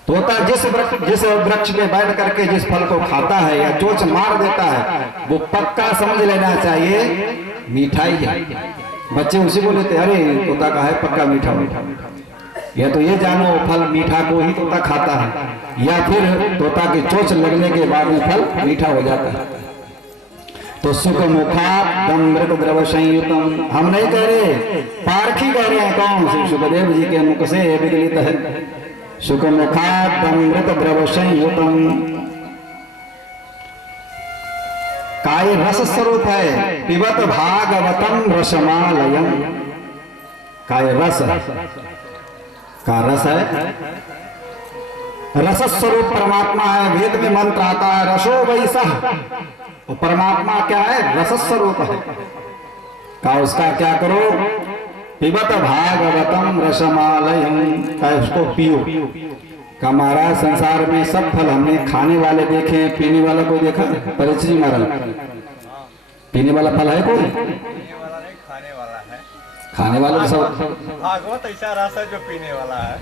तोता जिस वृक्ष पे बैठ करके जिस फल को खाता है या चोंच मार देता है, वो पक्का समझ लेना चाहिए मिठाई है। बच्चे उसी को लेते, अरे तोता का है पक्का मीठा मीठा। या तो ये जानो फल मीठा को ही तोता खाता है, या फिर तोता की चोंच लगने के बाद में फल मीठा हो जाता है। तो सुख मुखादमृत द्रव संयुतम, हम नहीं कह रहे, पारखी कह रहे हैं। कौन? श्री सुखदेव जी के मुख से विदित है। सुख मुखादमृत द्रव संयुतम, काय रस स्वरूप है। पिबत भागवतम रसमालयम, काय रस का रस है, रस स्वरूप परमात्मा है। वेद में मंत्र आता है रसो वैसा, और परमात्मा क्या है? रस स्वरूप है। का उसका क्या करो? पिबत भागवतम रसमालयम, का उसको पियो। का महाराज संसार में सब फल हमने खाने वाले देखे, पीने वाला कोई देखा? परिचय महाराज, पीने वाला फल है कोई? खाने वाला है। खाने वाला सब भागवत ऐसा रस है जो पीने वाला है।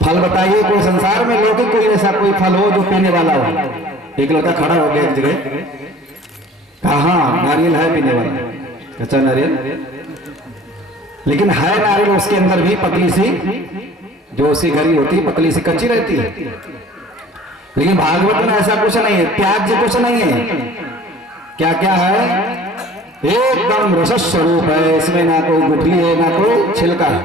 फल बताइए कोई संसार में लौकिक कोई ऐसा कोई फल हो जो पीने वाला हो? एक लड़का खड़ा हो गया एक जगह, कहा नारियल है पीने वाला, कच्चा नारियल, लेकिन है नारियल उसके अंदर भी पतली सी, जो उसी घड़ी होती है पतली सी कच्ची रहती है। लेकिन भागवत में ऐसा कुछ नहीं है, त्याज्य कुछ नहीं है। क्या क्या है? एकदम रस स्वरूप है, इसमें ना कोई गुठली है ना कोई छिलका है।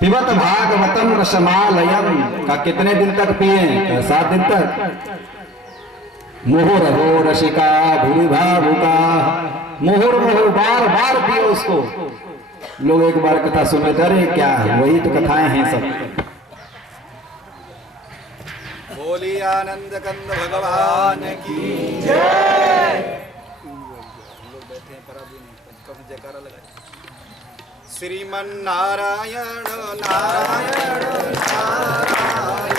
पिबत भागवतम रसमालयम, का कितने दिन तक पिए? 7 दिन तक। मुहुर्हो रसिका भूरि भावुका, मुहुर मुहुर बार बार पियो उसको। लोग एक बार कथा सुन रहे, अरे क्या है, वही तो कथाएं हैं सब। बोली आनंद कंद भगवान की जय। लोग बैठे हैं पराधीन, कब जयकारा लगाए। श्रीमन नारायण नारायण नारायण,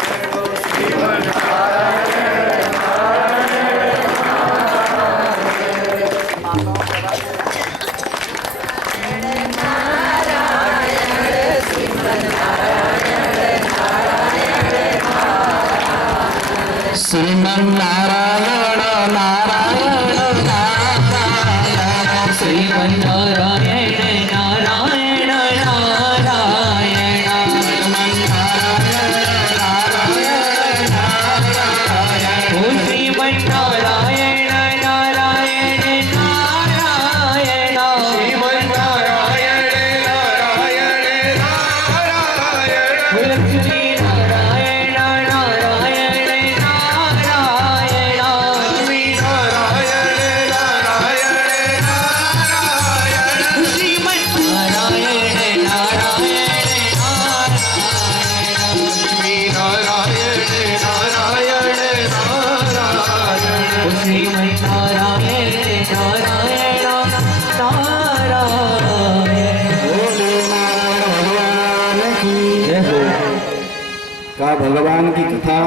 श्रीमन नारायण श्रीमन नारायण नारायण नारायण, श्रीमन नारायण नारायण नारायण, श्रीमन नारायण नारायण नारायण, ओ श्रीमन नारायण नारायण नारायण, श्रीमन नारायण नारायण नारायण, लक्ष्मी नारायण नारायण नारायण, लक्ष्मी नारायण नारायण नारायण, श्रीमन नारायण नारायण नारायण, लक्ष्मी नारायण नारायण नारायण, श्रीमन नारायण नारायण नारायण। बोले नारायण भगवान की जय हो। का भगवान की कथा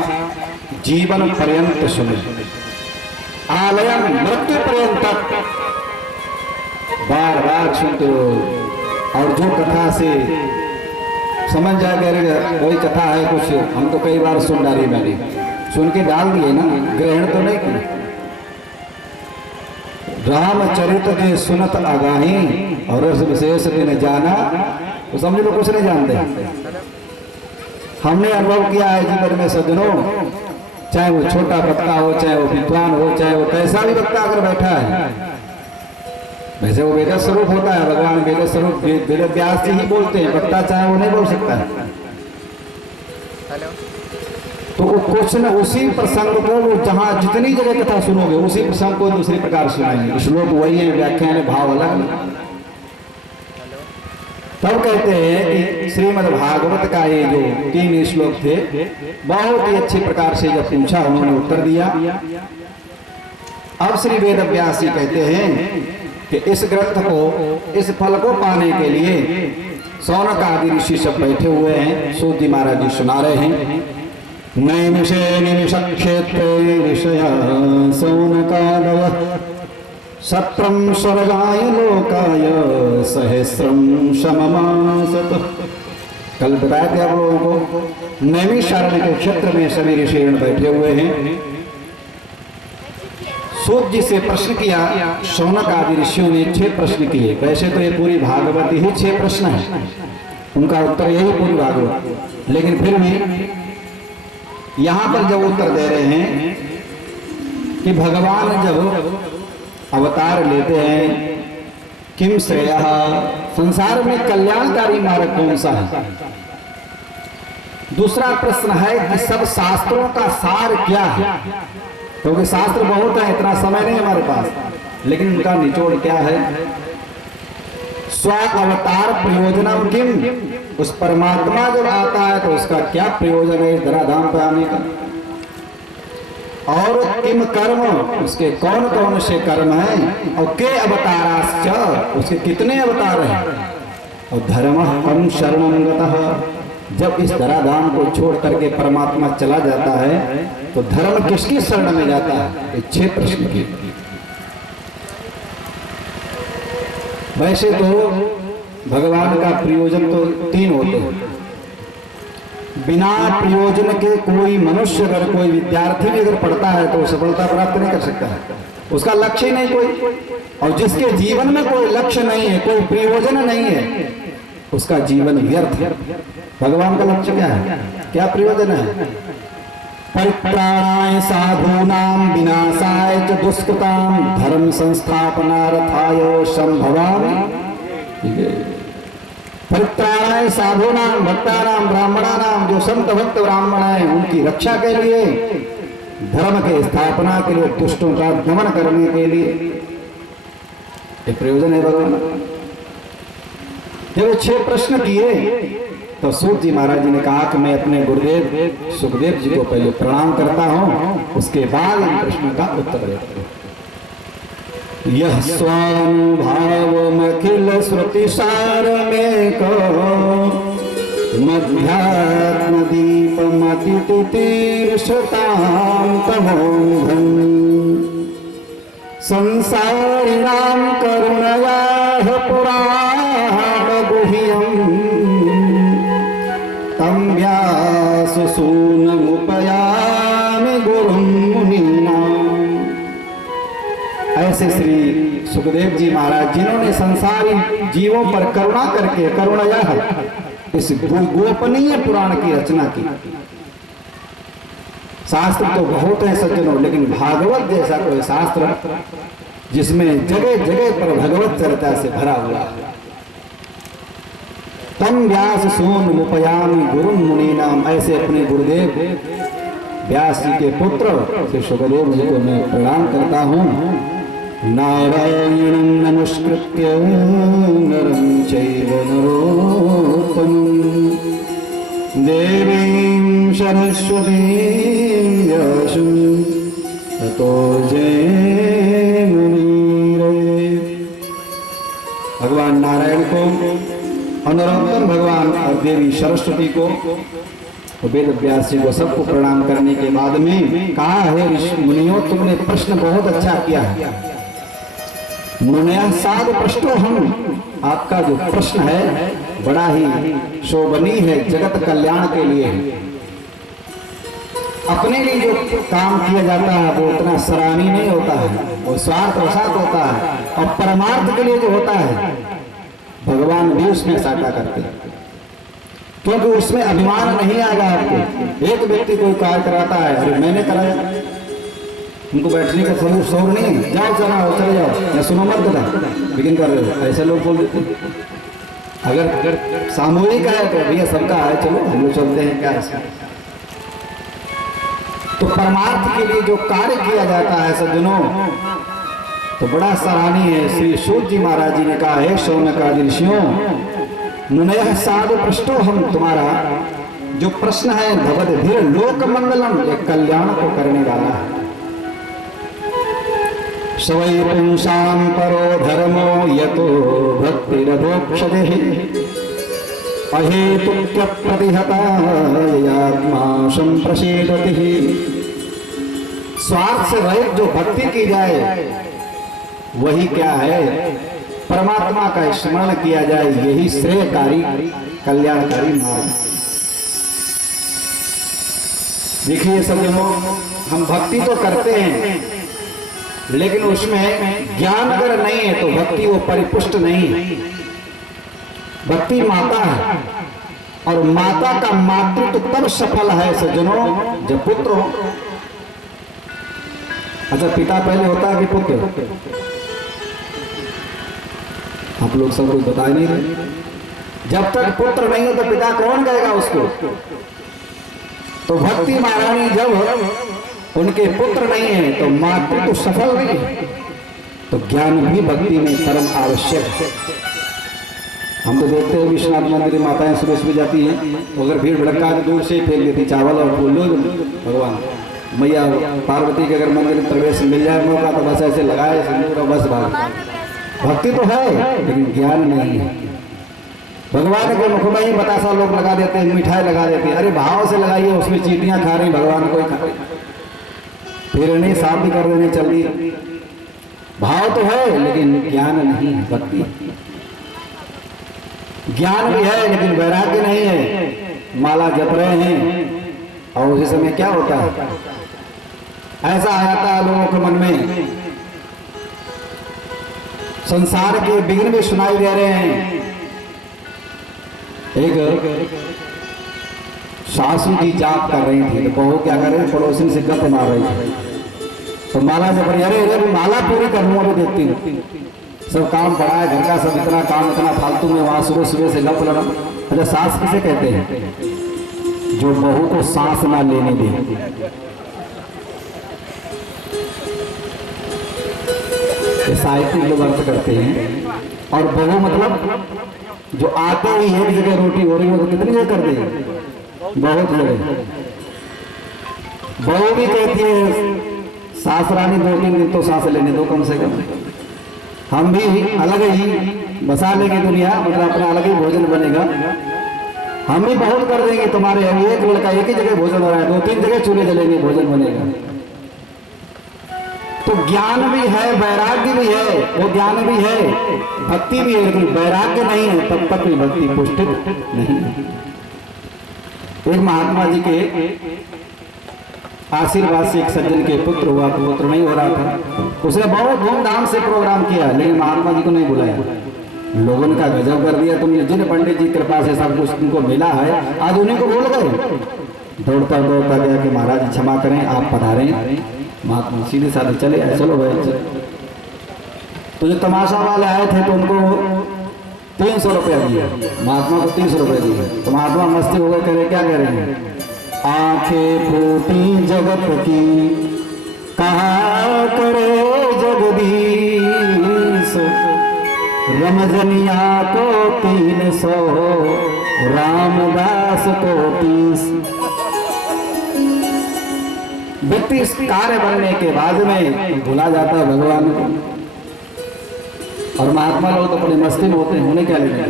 जीवन पर्यंत सुने, आलयम मृत्यु पर्यंत तक बार बार सुनते हो। और जो कथा से समझ जाएगा कोई कथा है कुछ, हम तो कई बार सुन डाली मैंने, सुन के डाल दिए ना, ग्रहण तो नहीं किया। रामचरित के सुनत आगाही और रस विशेष दिन जाना, तो समझ लो कुछ नहीं जानते। हमने अनुभव किया है जीवन में सज्जनों, चाहे वो छोटा वक्ता हो, चाहे वो विद्वान हो, चाहे वो कैसा भी वक्ता अगर बैठा है, वैसे वो वेद स्वरूप होता है। भगवान वेद स्वरूप वेद व्यास जी ही बोलते हैं, वक्ता चाहे वो नहीं बोल सकता है। तो वो कुछ न उसी प्रसंग को वो जहाँ जितनी जगह कथा सुनोगे उसी प्रसंग को दूसरी प्रकार सुनाएंगे। श्लोक वही है, व्याख्यान है, भाव अलग। तब कहते हैं कि श्रीमद् भागवत का ये जो 3 श्लोक थे, बहुत ही अच्छी प्रकार से जब पूछा उन्होंने उत्तर दिया। अब श्री वेद व्यास जी कहते हैं कि इस ग्रंथ को, इस फल को पाने के लिए सौनक आदि ऋषि सब बैठे हुए हैं। सूत जी महाराज जी सुना रहे हैं। नैमिषे निमिष क्षेत्रे ऋषय सौनकादय, सत्रम स्वर्गाय लोकाय सहस्रम सममासत। कल बताया था आप लोगों को, नैमिषारण्य के क्षेत्र में सभी ऋषिगण बैठे हुए हैं। सूत जी से प्रश्न किया, शौनक आदि ऋषियों ने 6 प्रश्न किए। वैसे तो ये पूरी भागवत ही 6 प्रश्न है, उनका उत्तर यही पूरी भागवत, लेकिन फिर भी यहाँ पर जब उत्तर दे रहे हैं कि भगवान जब अवतार लेते हैं, किम श्रेयः, संसार में कल्याणकारी मार्ग कौन सा है। दूसरा प्रश्न है कि सब शास्त्रों का सार क्या है, क्योंकि शास्त्र बहुत है, इतना समय नहीं हमारे पास, लेकिन उनका निचोड़ क्या है। स्व अवतार प्रयोजनम किम, उस परमात्मा जब आता है तो उसका क्या प्रयोजन है इस धराधाम पर आने का। और किम कर्म, उसके कौन कौन से कर्म हैं, और के अवताराश्च, उसके कितने अवतार हैं। और धर्म परम शरणं गतः, जब इस धराधाम को छोड़ करके परमात्मा चला जाता है तो धर्म किसकी शरण में जाता है। ये 6 प्रश्न की। वैसे तो भगवान का प्रयोजन तो 3 होते हैं। बिना प्रयोजन के कोई मनुष्य, अगर कोई विद्यार्थी भी अगर पढ़ता है तो सफलता प्राप्त नहीं कर सकता है, उसका लक्ष्य ही नहीं कोई। और जिसके जीवन में कोई लक्ष्य नहीं है, कोई प्रयोजन नहीं है, उसका जीवन व्यर्थ है। भगवान का लक्ष्य क्या है, क्या प्रयोजन है। परित्राणाय साधूनां विनाशाय च दुष्कृतां धर्म संस्थापनार्थाय संभवामि। परित्राणाय साधूनां भक्तानां ब्राह्मणानां, जो संत भक्त ब्राह्मण हैं उनकी रक्षा के लिए, धर्म के स्थापना के लिए, दुष्टों का दमन करने के लिए, ये प्रयोजन है भगवान। जब 6 प्रश्न किए तो सूत जी महाराज जी ने कहा कि मैं अपने गुरुदेव सुखदेव जी को पहले प्रणाम करता हूं, उसके बाद इन प्रश्नों का उत्तर देता हूं। यह स्वानुभावमखिल श्रुति सार में को मध्यात्म दीपमति तीर्षतां तमोघं संसारिणां करुणयाः पुराण गुह्यम् तम व्याससूनमुपयामि गुरुं मुनीनाम्। ऐसे श्री सुखदेव जी महाराज जिन्होंने संसारी जीवों पर करुणा करके करुणया इस गोपनीय पुराण की रचना की। शास्त्र तो बहुत है सज्जनों, लेकिन भागवत जैसा कोई शास्त्र जिसमें जगह जगह पर भगवत चर्चा से भरा हुआ है। तम व्यास सून उपयामि गुरुं मुनीनाम, ऐसे अपने गुरुदेव व्यास जी के पुत्र श्री सुखदेव जी को मैं प्रणाम करता हूँ। नारायणं नमस्कृत्य नरं चैव नरोत्तमं देवीं सरस्वतीं व्यासं ततो जयमुनीरये। भगवान नारायण को और नरोत्तम भगवान और देवी सरस्वती को, वेद व्यास जी को सबको प्रणाम करने के बाद में कहा है, ऋषि मुनियों तुमने प्रश्न बहुत अच्छा किया है। मुनयः साधु प्रश्नो हम, आपका जो प्रश्न है बड़ा ही शोभनीय है, जगत कल्याण के लिए है। अपने लिए जो काम किया जाता है वो उतना सराहनीय नहीं होता है, वो स्वार्थवशात होता है। और परमार्थ के लिए जो होता है भगवान भी उसमें साटा करते हैं, क्योंकि उसमें अभिमान नहीं आएगा आपको। एक व्यक्ति कोई कार्य कराता है, अरे मैंने कराया, उनको बैठने का शोर नहीं है, जाओ चला हो चले जाओ, या सुनो मत बता, लेकिन कर रहे हो, ऐसे लोग बोल देते। अगर सामूहिक है तो भैया सबका है, चलो हम लोग चलते हैं, क्या है। तो परमार्थ के लिए जो कार्य किया जाता है सज्जनों, तो बड़ा सराहनीय है। श्री सूत जी महाराज जी ने कहा है, शौनकादि ऋषियों मुनयः साधु प्रश्नो हम, तुम्हारा जो प्रश्न है भगवद धीर लोक मंगलम, एक कल्याण को करने वाला है। सवै पुंसां परो धर्मो यतो भक्तिरधोक्षजेः अहेतुक्य प्रतिहता आत्मा संप्रसेदतिः। स्वार्थ से रहित जो भक्ति की जाए वही क्या है, परमात्मा का स्मरण किया जाए, यही श्रेयकारी कल्याणकारी मार्ग। देखिए सज्जनों, हम भक्ति तो करते हैं, लेकिन उसमें ज्ञान अगर नहीं है तो भक्ति वो परिपुष्ट नहीं है। भक्ति माता है, और माता का मातृत्व तब सफल है सज्जनों जब पुत्र हो। अच्छा, पिता पहले होता है कि पुत्र? आप लोग सब कुछ बता नहीं रहे। जब तक पुत्र नहीं हो तो पिता कौन कहेगा उसको? तो भक्ति महारानी जब उनके पुत्र नहीं है तो मातृ तो सफल नहीं है। तो ज्ञान भी भक्ति में परम आवश्यक है। हम तो देखते हैं विश्वनाथ मंदिर में माताएं सुबह सुबह जाती हैं, तो अगर भीड़ भड़का दूर से फेंक देती चावल और फूल। भगवान मैया पार्वती के अगर मंदिर में प्रवेश मिल जाए मौका तो बस ऐसे लगाए सिंदूर और बस भाग। भक्ति तो है लेकिन ज्ञान नहीं है। भगवान के मुख में ही बतासा लोग लगा देते हैं, मिठाई लगा देते हैं। अरे भाव से लगाइए, उसमें चीटियां खा रही, भगवान को ही खा रही, फिर इन्हें साफ भी कर देने चल रही। भाव तो है लेकिन ज्ञान नहीं है। भक्ति ज्ञान भी है लेकिन वैराग्य नहीं है। माला जप रहे हैं और उसी समय क्या होता है, ऐसा आता है लोगों के मन में, संसार के विघ्न भी सुनाई दे रहे हैं। एक सासू जी जाप कर रही थी तो बहू क्या कर रही, पड़ोसी से गप मार रही थी। तो माला जप रही, अरे अरे माला पूरी कर लूँ, अभी देखती हूँ, सब काम पड़ा है घर का, सब इतना काम इतना फालतू में वहां सुबह सुबह से गप लगा। अच्छा, सास किसे कहते हैं? जो बहू को सांस ना लेने दे। साहित्यिक लोग अर्थ करते हैं। और बहू मतलब जो आते ही एक जगह रोटी हो रही हो तो कितनी जगह कर दे, बहुत जगह। बहू भी कहती है सास रानी 2-3 दिन तो सांस लेने दो कम से कम। हम भी अलग ही बसा लेंगे दुनिया, मतलब अपना अलग ही भोजन बनेगा। हम भी बहुत कर देंगे तुम्हारे। एक लड़का एक ही जगह भोजन हो रहा है, 2-3 जगह चूल्हे जलेंगे, भोजन बनेगा। तो ज्ञान भी है, वैराग्य भी है, वो ज्ञान भी है, भक्ति भी है, लेकिन वैराग्य नहीं है तब तक भी भक्ति पुष्टित नहीं है। एक महात्मा जी के आशीर्वाद से एक सज्जन के पुत्र हुआ, तो पुत्र नहीं हो रहा था। उसने बहुत धूमधाम से प्रोग्राम किया लेकिन महात्मा जी को नहीं बुलाया। लोगों ने कहा गजब कर दिया तुमने, जिन पंडित जी कृपा से सब कुछ तुमको मिला है आज उन्हीं को भूल गए। दौड़ता दौड़ता गया कि महाराज जी क्षमा करें, आप पधारें। महात्मा सीधे साधे चले आए, चलो भाई। तो जो तमाशा वाले आए थे तो उनको 300 रुपया दिया, महात्मा को 300 रुपये दिए। तो महात्मा मस्ती हो गए, कह रहे क्या कह रहे हैं, आंखें फूटी जगत की कहा करे जगदीश, रमजनिया को 300 रामदास को 30। व्यक्ति इस कार्य बनने के बाद में भुला जाता है भगवान को, और महात्मा लोग तो अपनी मस्ती में होते हैं, उन्हें क्या लेना।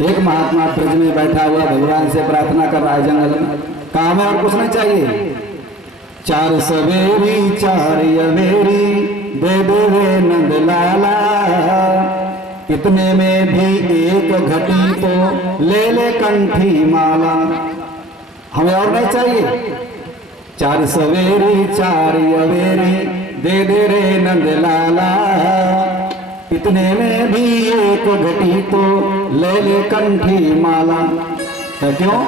एक महात्मा ब्रज में बैठा हुआ भगवान से प्रार्थना कर रहा है जंगल में, काम है और कुछ नहीं चाहिए। 4 सवेरी 4 अवेरी दे दे रे नंद लाला, इतने में भी एक घटी तो ले ले कंठी माला। हमें और नहीं चाहिए। 4 सवेरी 4 अवेरी दे दे रे नंद लाला, इतने में भी एक घटी तो ले ले कंठी माला। है क्यों?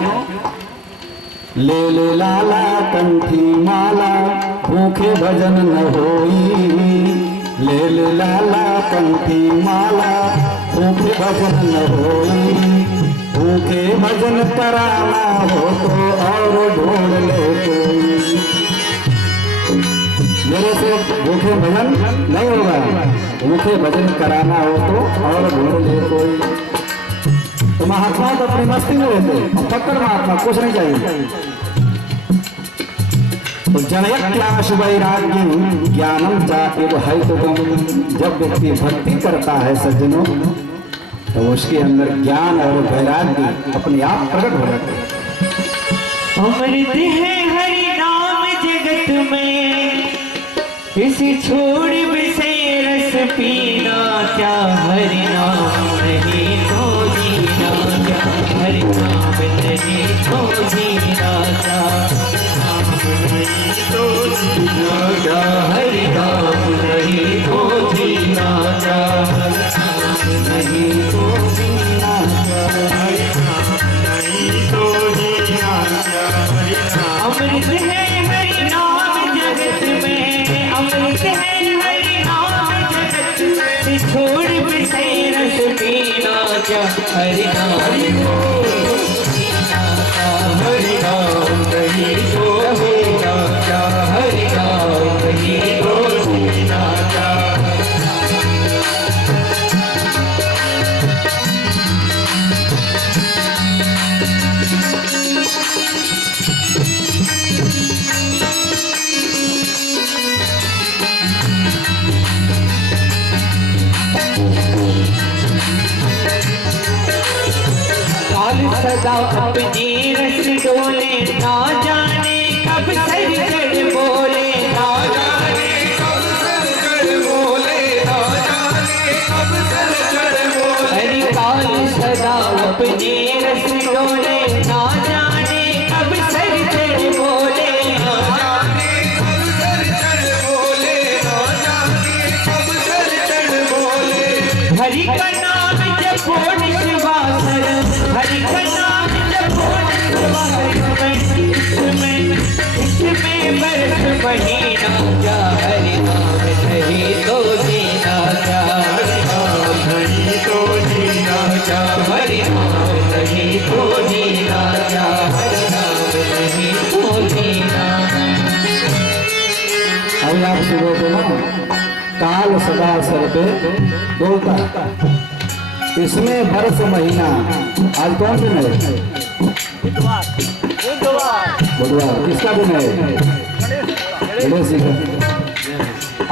ले ले लाला कंठी माला, भूखे भजन न होई। ले ले लाला कंठी माला, भूखे भजन न होई। भूखे भजन कराना हो तो और ढूंढ ले कोई। मेरे से भूखे भजन नहीं होगा, भूखे भजन कराना हो तो और ढूंढ ले कोई। तो महात्मा तो अपनी मस्ती में रहते, पकड़ महात्मा कुछ नहीं चाहिए। तो जनयत्याश वैराग्यम ज्ञानम चाहे है तो कम। जब व्यक्ति भक्ति करता है सज्जनों तो उसके अंदर ज्ञान और वैराग्य अपने आप प्रकट हो जाते हैं। अमृत है हरि नाम जगत में, इसे छोड़ से रस पीना क्या। हरि नाम नहीं तो जीना क्या, हरि नाम नहीं तो जीना क्या, हरि नाम नहीं तो जीना क्या, नहीं तो जीना क्या, नहीं तो जीना क्या। अमृत है हरि नाम हरि नाम जगत में छोड़ बिसे रस पीना क्या हरि नाम हरि नाम नहीं तो होगा क्या हरि नाम नहीं तो होना क्या काल सदा अपने रस डोले ना जाने कब सर चढ़ बोले ना जाने कब सर चढ़ बोले ना जाने कब सर चढ़ बोले हरि काल सदा अपने रस डोले ना जाने कब सर चढ़ बोले ना जाने कब सर चढ़ बोले ना जाने कब सर चढ़ बोले हरि का नाम जपो निश्वासर हरि का नाम जपो निश्वासर इसमें बरस महीना क्या हरि नाम नहीं तो जीना क्या हरि नाम नहीं तो जीना क्या हरि नाम नहीं तो जीना क्या हरि नाम नहीं तो जीना अभी आप सुबह को ना काल सदा सर पे डोलता है। इसमें बरस महीना आज कौन दिन है? बुधवार। किसका दिन है? गणेश जी का।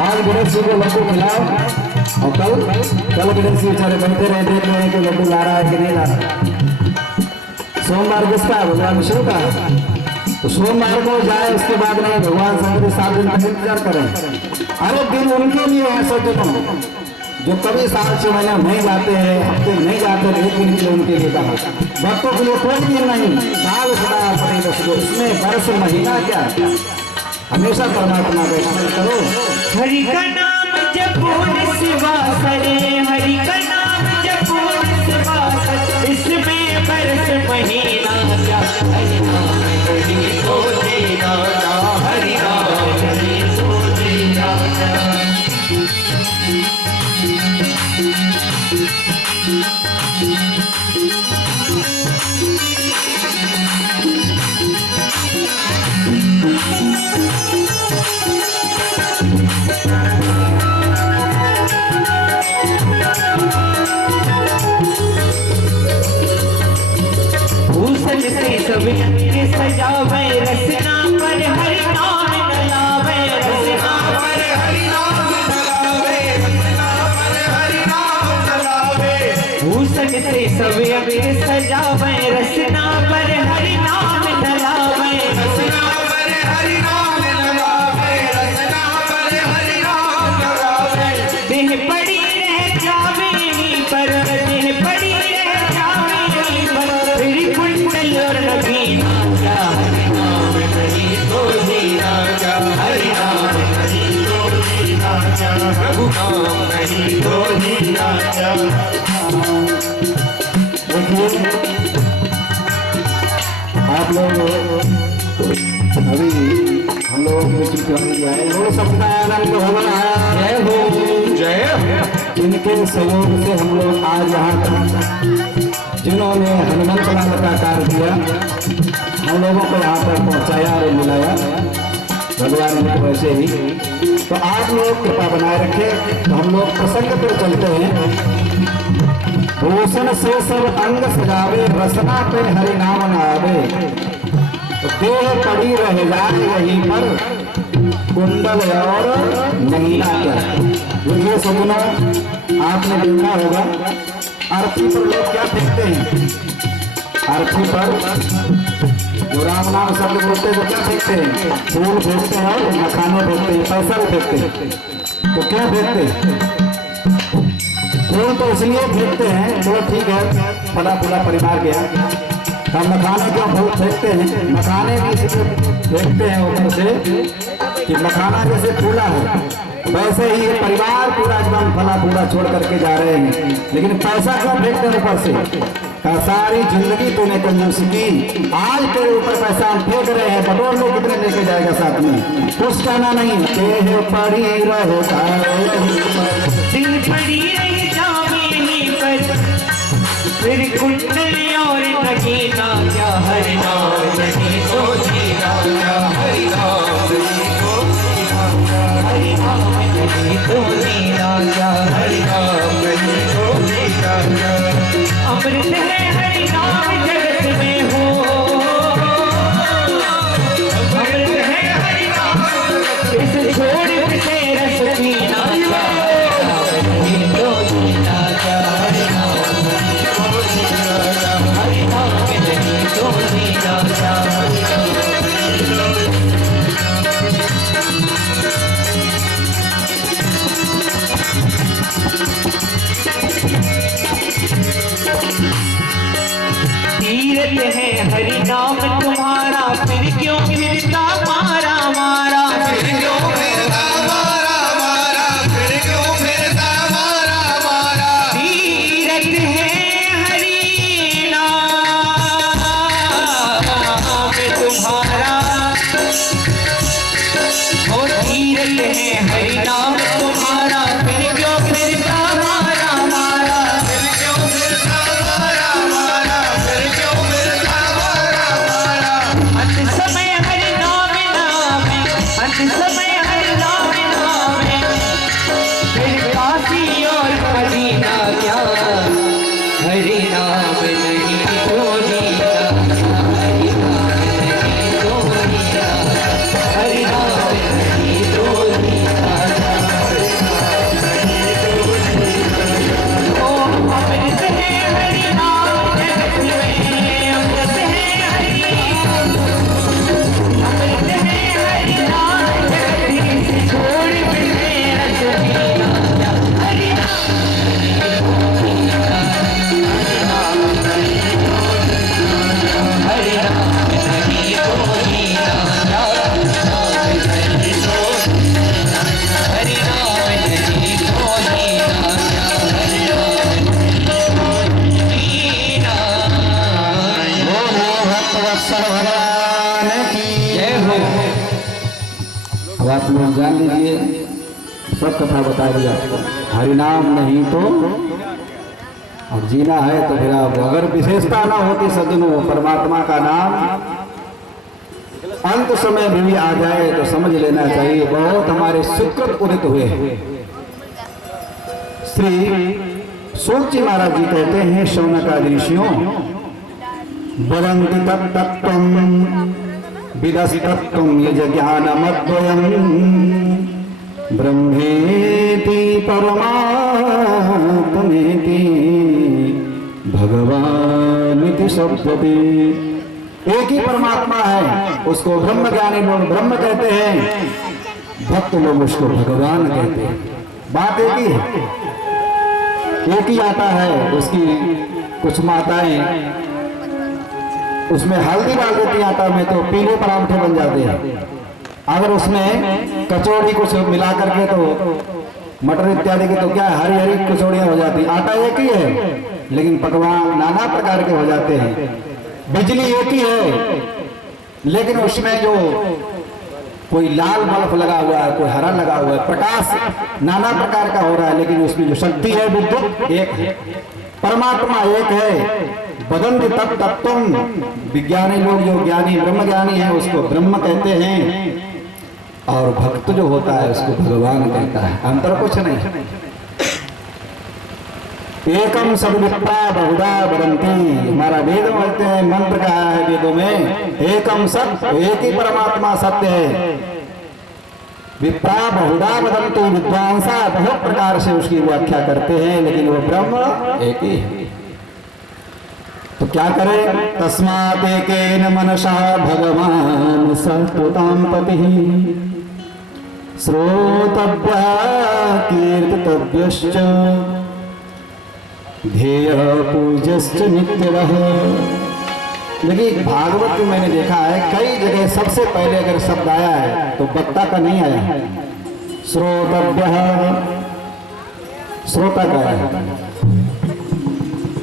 आज गणेश जी को लड्डू खिलाओ और कल गणेश जी बेचारे बैठे रहे देख रहे हैं कि लड्डू ला रहा है कि नहीं ला रहा। सोमवार किसका है? भगवान विष्णु का। तो सोमवार को जाए उसके बाद नहीं, भगवान शंकर 7 दिन तक इंतजार करें। अरे दिन उनके लिए है सज्जनों जो कभी साल 6 महीना नहीं जाते हैं, हफ्ते में नहीं जाते, एक दिन के लिए उनके लिए कहा। भक्तों के लिए कोई दिन नहीं, साल सदा पड़े रसगो। इसमें बरस महीना क्या, हमेशा परमात्मा का स्मरण करो। हरि का नाम जपो निश्वासर हरि का नाम जपो निश्वासर इसमें बरस महीना क्या हरि नाम नहीं तो जीना क्या हरि नाम नहीं तो जीना क्या भूषण से सब के सजावे रसना पर हरि नाम न लावे रसना पर हरि नाम चलावे रचना पर हरि नाम चलावे भूषण से सब के सजावे रसना पर हरि नाम न लावे रचना पर हरि नाम चलावे रचना पर हरि नाम चलावे देह पड़ी रह जावे पर देह पड़ी रह जावे पर फिर कुंडल और नगीना क्या हरि नाम नहीं तो जीना क्या हरि नाम नहीं तो जीना क्या प्रभु नाम नहीं तो जीना क्या देखिए आप लोग अभी हम लोग सबका आनंद हो रहा है। जय हो जय जिनके सहयोग से हम लोग आज यहाँ तक, जिन्होंने हनुमंत लाल का कार्य किया, हम लोगों को यहाँ पर पहुँचाया और मिलाया, भगवान ने वैसे ही। तो आप लोग कृपा बनाए रखे। तो हम लोग प्रसंग पर चलते हैं। भूषण से सब अंग सजावे रसना पे हरि नाम न आवे। तो देह पड़ी रह जाए वहीं पर कुंडल और नगीना क्या। देखिए सुनो, आपने देखा होगा अर्थी पर लोग क्या फेंकते हैं? अर्थी पर जो राम नाम शब्द बोलते हैं तो क्या फेंकते हैं? फूल फेंकते हैं और मखाने फेंकते हैं, पैसा भी फेंकते हैं। तो क्या फेंकते हैं? फूल तो इसलिए फेंकते हैं, चलो ठीक है, फला फूला परिवार गया। हम मखाने क्यों फूल फेंकते हैं? मखाने भी इसलिए फेंकते हैं ऊपर से कि मखाना जैसे फूला है, वैसे ही ये परिवार पूरा एकदम फला फूला छोड़ करके जा रहे हैं। लेकिन पैसा क्यों फेंकते हैं ऊपर से? का सारी जिंदगी तूने कंजूसी की, आज तेरे ऊपर पैसा हम फेंक रहे हैं, बटोर लो कितने लेके जाएगा साथ में, कुछ कहना नहीं। देह पड़ी रहो दिल पड़ी रह जावे यहीं पर, फिर कुंडल और नगीना क्या हरि नाम नहीं तो जीना, क्या हरि नाम नहीं तो जीना, हरि नाम नहीं तो जीना, क्या हरि नाम नहीं तो जीना। अमृत है हरि नाम जगत में हो, अमृत है हरि नाम, इस छोड़ से रस पीना, क्या नहीं तो जीना, क्या हरि नाम नहीं तो जीना, हरि नाम नहीं तो जीना, क्या हरि तीरथ है हरि नाम तुम्हारा, फिर क्यों फिरता मारा मारा, फिर क्यों फिरता मारा मारा, फिर क्यों फिरता मारा मारा। तीरथ है हरि नाम तुम्हारा, ओ तीरथ है हरि नाम तुम्हारा, फिर क्यों फिरता मारा मारा, फिर क्यों फिरता मारा मारा, फिर क्यों फिरता मारा मारा। अंत समय हरि नाम नामे, अंत समय हरि नाम नामे, फिर काशी और मदीना क्या हरि नाम नहीं तो जीना, हरि नाम नहीं तो जीना, हरि नाम नहीं तो जीना, ओ अमृत है हरि नाम जगत में, अमृत है हरि नाम, अमृत है हरि नाम जगत में, इसे छोड़ बिने रस पीना, क्या हरि नाम हरि नाम नहीं तो जीना, क्या हरि नाम नहीं तो जीना, हरि नाम नहीं तो जीना, क्या हरि नाम नहीं तो जीना। भक्तवत्सल भगवान की जय हो। अब आप लोग जान लीजिए, सब कथा बता दिया। हरि नाम नहीं तो अब जीना है तो फिर आप अगर विशेषता ना होती सज्जनों परमात्मा का नाम अंत समय में भी आ जाए तो समझ लेना चाहिए बहुत हमारे सुकृत उदित हुए हैं। श्री सूत जी महाराज जी कहते हैं शौनकादि ऋषियों, वदन्ति तत्तत्त्वं विदस्तत्त्वं यज ज्ञानमद्वयम् ब्रह्मेति परमात्मेति भगवानिति शब्दते। एक ही परमात्मा है, उसको ब्रह्म ज्ञानी लोग ब्रह्म कहते हैं, भक्त लोग उसको भगवान कहते हैं। बात एक ही है, एक ही आता है। उसकी कुछ माताएं उसमें हल्दी डाल देती आटा में तो पीले पराठे बन जाते हैं, अगर उसमें कचौड़ी कुछ मिला करके तो मटर इत्यादि के तो क्या हरी हरी कचौड़ियाँ हो जाती। आटा एक ही है लेकिन पकवान नाना प्रकार के हो जाते हैं। बिजली एक ही है लेकिन उसमें जो कोई लाल बल्ब लगा हुआ है, कोई हरा लगा हुआ है, प्रकाश नाना प्रकार का हो रहा है, लेकिन उसमें जो शक्ति है विद्युत एक है। परमात्मा एक है। वदन्ति तत्तत्त्वं, विज्ञानी लोग जो ज्ञानी ब्रह्म ज्ञानी है उसको ब्रह्म कहते हैं, और भक्त जो होता है उसको भगवान कहता है। अंतर कुछ नहीं। एकम सद्विप्रा बहुधा वदन्ति, हमारा वेद में बोलते हैं, मंत्र कहा है वेदों में, एकम सत्य, एक ही परमात्मा सत्य है। विप्रा बहुधा वदन्ति, विद्वांसा बहुत प्रकार से उसकी व्याख्या करते हैं, लेकिन वो ब्रह्म एक ही है। तो क्या करें? तस्मात् एकेन मनसा भगवान संस्तुतां पतिः श्रोतव्यः कीर्तितव्यश्च ध्येयः पूज्यश्च नित्यः। देखिए भागवत में मैंने देखा है कई जगह सबसे पहले अगर शब्द आया है तो वक्ता का नहीं आया है, श्रोतव्यः, श्रोता का है।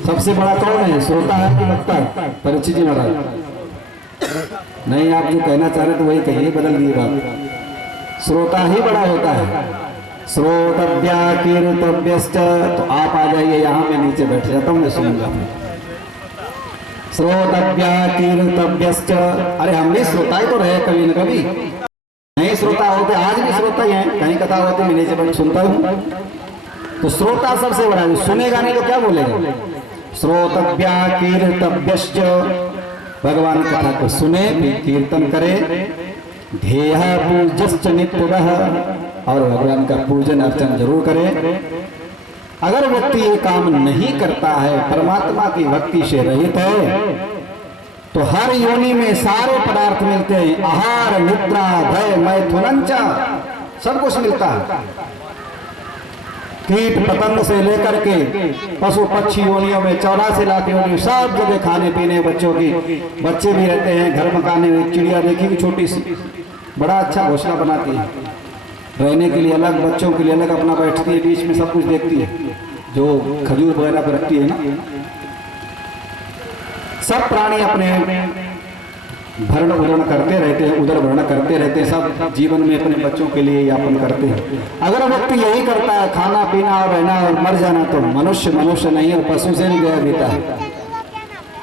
सबसे बड़ा कौन है, श्रोता है कि वक्ता? परीक्षित जी महाराज, नहीं आप जो कहना चाह रहे तो वही कहिए, बदल दिए बात। श्रोता ही बड़ा होता है। श्रोतव्या कीर्तव्यश्च, तो आप आ जाइए यहाँ, मैं नीचे बैठ जाता हूँ, मैं सुनूंगा। श्रोतव्या कीर्तव्यश्च, अरे हम भी श्रोता ही तो रहे कभी न कभी, नहीं श्रोता होते, आज भी श्रोता ही हैं, कहीं कथा होती मैं नीचे बैठ सुनता हूँ। तो श्रोता सबसे बड़ा है, सुनेगा नहीं तो क्या बोलेगा। श्रोतव्या कीर्तव्यश्च, भगवान कथा को सुने, कीर्तन करे। ध्येय पूज्यश्च नित्यतः, और भगवान का पूजन अर्चन जरूर करे। अगर व्यक्ति ये काम नहीं करता है, परमात्मा की भक्ति से रहित है, तो हर योनि में सारे पदार्थ मिलते हैं। आहार निद्रा भय मैथुनंच, सब कुछ मिलता है। कीट पतंग से लेकर के पशु पक्षी योनियों में 84 लाख योनि, सब जगह खाने पीने बच्चों की, बच्चे भी रहते हैं घर मकाने में। चिड़िया देखी छोटी सी, बड़ा अच्छा घोंसला बनाती है, रहने के लिए अलग, बच्चों के लिए अलग अपना बैठती है, बीच में सब कुछ देखती है, जो खजूर वगैरह पर रखती है ना। सब प्राणी अपने भरण उरण करते रहते हैं, उदर भरण करते रहते हैं, सब जीवन में अपने बच्चों के लिए यापन करते हैं। अगर व्यक्ति यही करता है, खाना पीना और रहना और मर जाना, तो मनुष्य मनुष्य नहीं है, पशु से भी गया बीता है।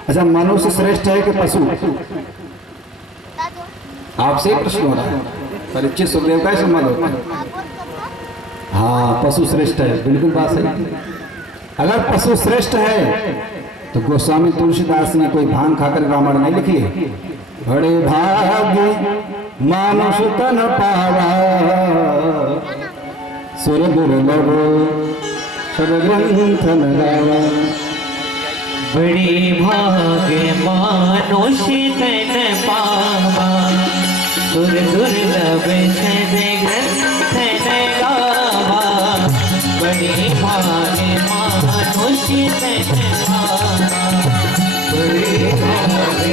अच्छा, मनुष्य श्रेष्ठ है कि पशु? आपसे ही प्रश्न हो रहा है, परीक्षित सुखदेव का ही संबंध होता है। हाँ, पशु श्रेष्ठ है, बिल्कुल बात सही। अगर पशु श्रेष्ठ है तो गोस्वामी तुलसीदास ने कोई भांग खाकर रामायण नहीं लिखी है। बड़े भाग्य मानुष तन पावा, सुर दुर्लभ सदग्रंथ न गावा। बड़े भाग्य मानुष तन पावा, सुर दुर्लभ सदग्रंथ न गावा। बड़े भाग्य मानुष तन पावा, बड़े भाग्य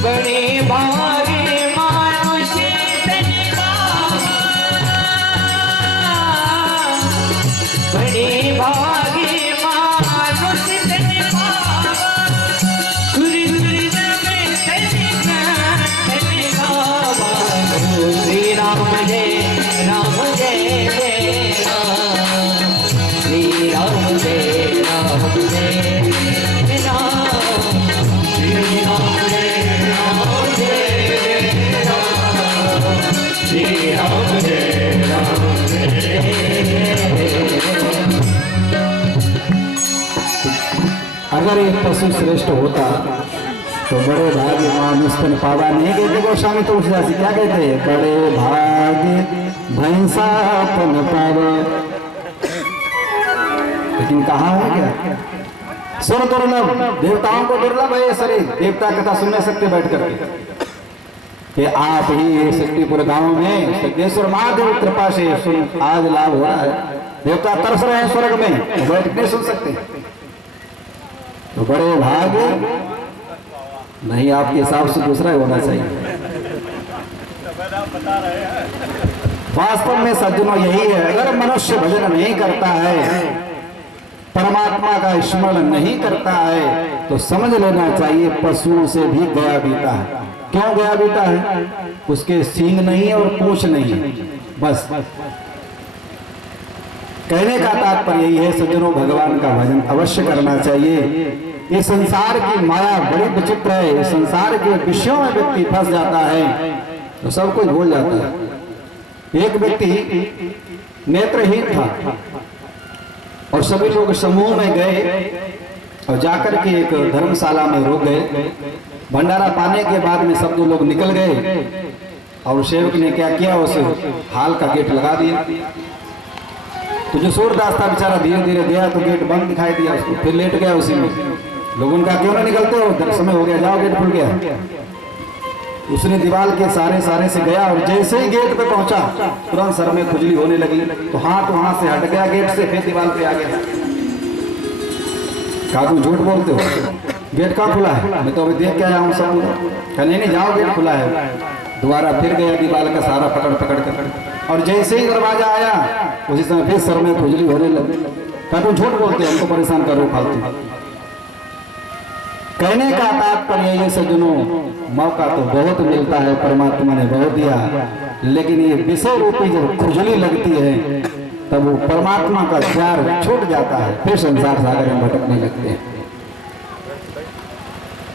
बड़े भाग्य मानुष तन पावा, बड़े भाग्य मानुष तन पावा। सुर दुर्लभ सदग्रंथ गावा। श्री राम जय राम जय जय राम, श्री राम जय राम जय राम, श्री राम जय राम जय राम, श्री राम जय राम जय। अगर एक पशु श्रेष्ठ होता तो बड़े भाग्य मानुष तन पावा नहीं कहते गोस्वामी तुलसीदास, क्या कहते हैं? बड़े भाग्य भैंसा तन पावा। लेकिन कहाँ है क्या? सुर दुर्लभ, देवताओं को दुर्लभ है ये शरीर, देवता कथा सुन नहीं सकते बैठ करके। कि आप ही शक्तिपुर गांव में सिद्धेश्वर महादेव कृपा से सुन आज लाभ हो रहा है। देवता तरस रहे हैं स्वर्ग में, बैठ नहीं सुन सकते। तो बड़े भाग्य नहीं, आपके हिसाब से दूसरा ही होना चाहिए। वास्तव में सज्जनों यही है, अगर मनुष्य भजन नहीं करता है, परमात्मा का स्मरण नहीं करता है, तो समझ लेना चाहिए पशुओं से भी गया बीता है। क्यों गया बीता है? उसके सींग नहीं और पूंछ नहीं है, बस। कहने का तात्पर्य यही है सज्जनों, भगवान का भजन अवश्य करना चाहिए। ये संसार की माया बड़ी विचित्र है, संसार के विषयों में व्यक्ति फंस जाता है तो सब कुछ भूल जाता है। एक व्यक्ति नेत्रहीन था और सभी लोग समूह में गए और जाकर के एक धर्मशाला में रुक गए। भंडारा पाने के बाद में सब लोग निकल गए और सेवक ने क्या किया, उसे हाल का गेट लगा दिया। तो जो सूरदास था बेचारा धीरे धीरे गया तो गेट बंद दिखाई दिया उसको, फिर लेट गया उसी में। लोगों का क्यों ना निकलते हो, समय हो गया, जाओ गेट खुल गया। उसने दीवार के सारे से गया और जैसे ही गेट पे पहुंचा तुरंत सर में खुजली होने लगी, तो हाथ वहां से हट गया गेट से, फिर दीवार पे आ गया। कहा तुम झूठ बोलते हो, गेट कहाँ खुला है? मैं तो अभी देख के आया हूँ सब। कहा नहीं जाओ गेट खुला है। दोबारा फिर गया दीवार का सहारा पकड़ पकड़ कर, और जैसे ही दरवाजा आया उसी समय फिर सर में खुजली होने लगी। क्या तुम झूठ बोलते हो, हमको परेशान करो फालतू। कहने का तात्पर्य ये सज्जनों, मौका तो बहुत मिलता है, परमात्मा ने बहुत दिया, लेकिन ये विषय रूपी जब खुजली लगती है तब वो परमात्मा का प्यार छूट जाता है, फिर संसार सागर में भटकने लगते हैं।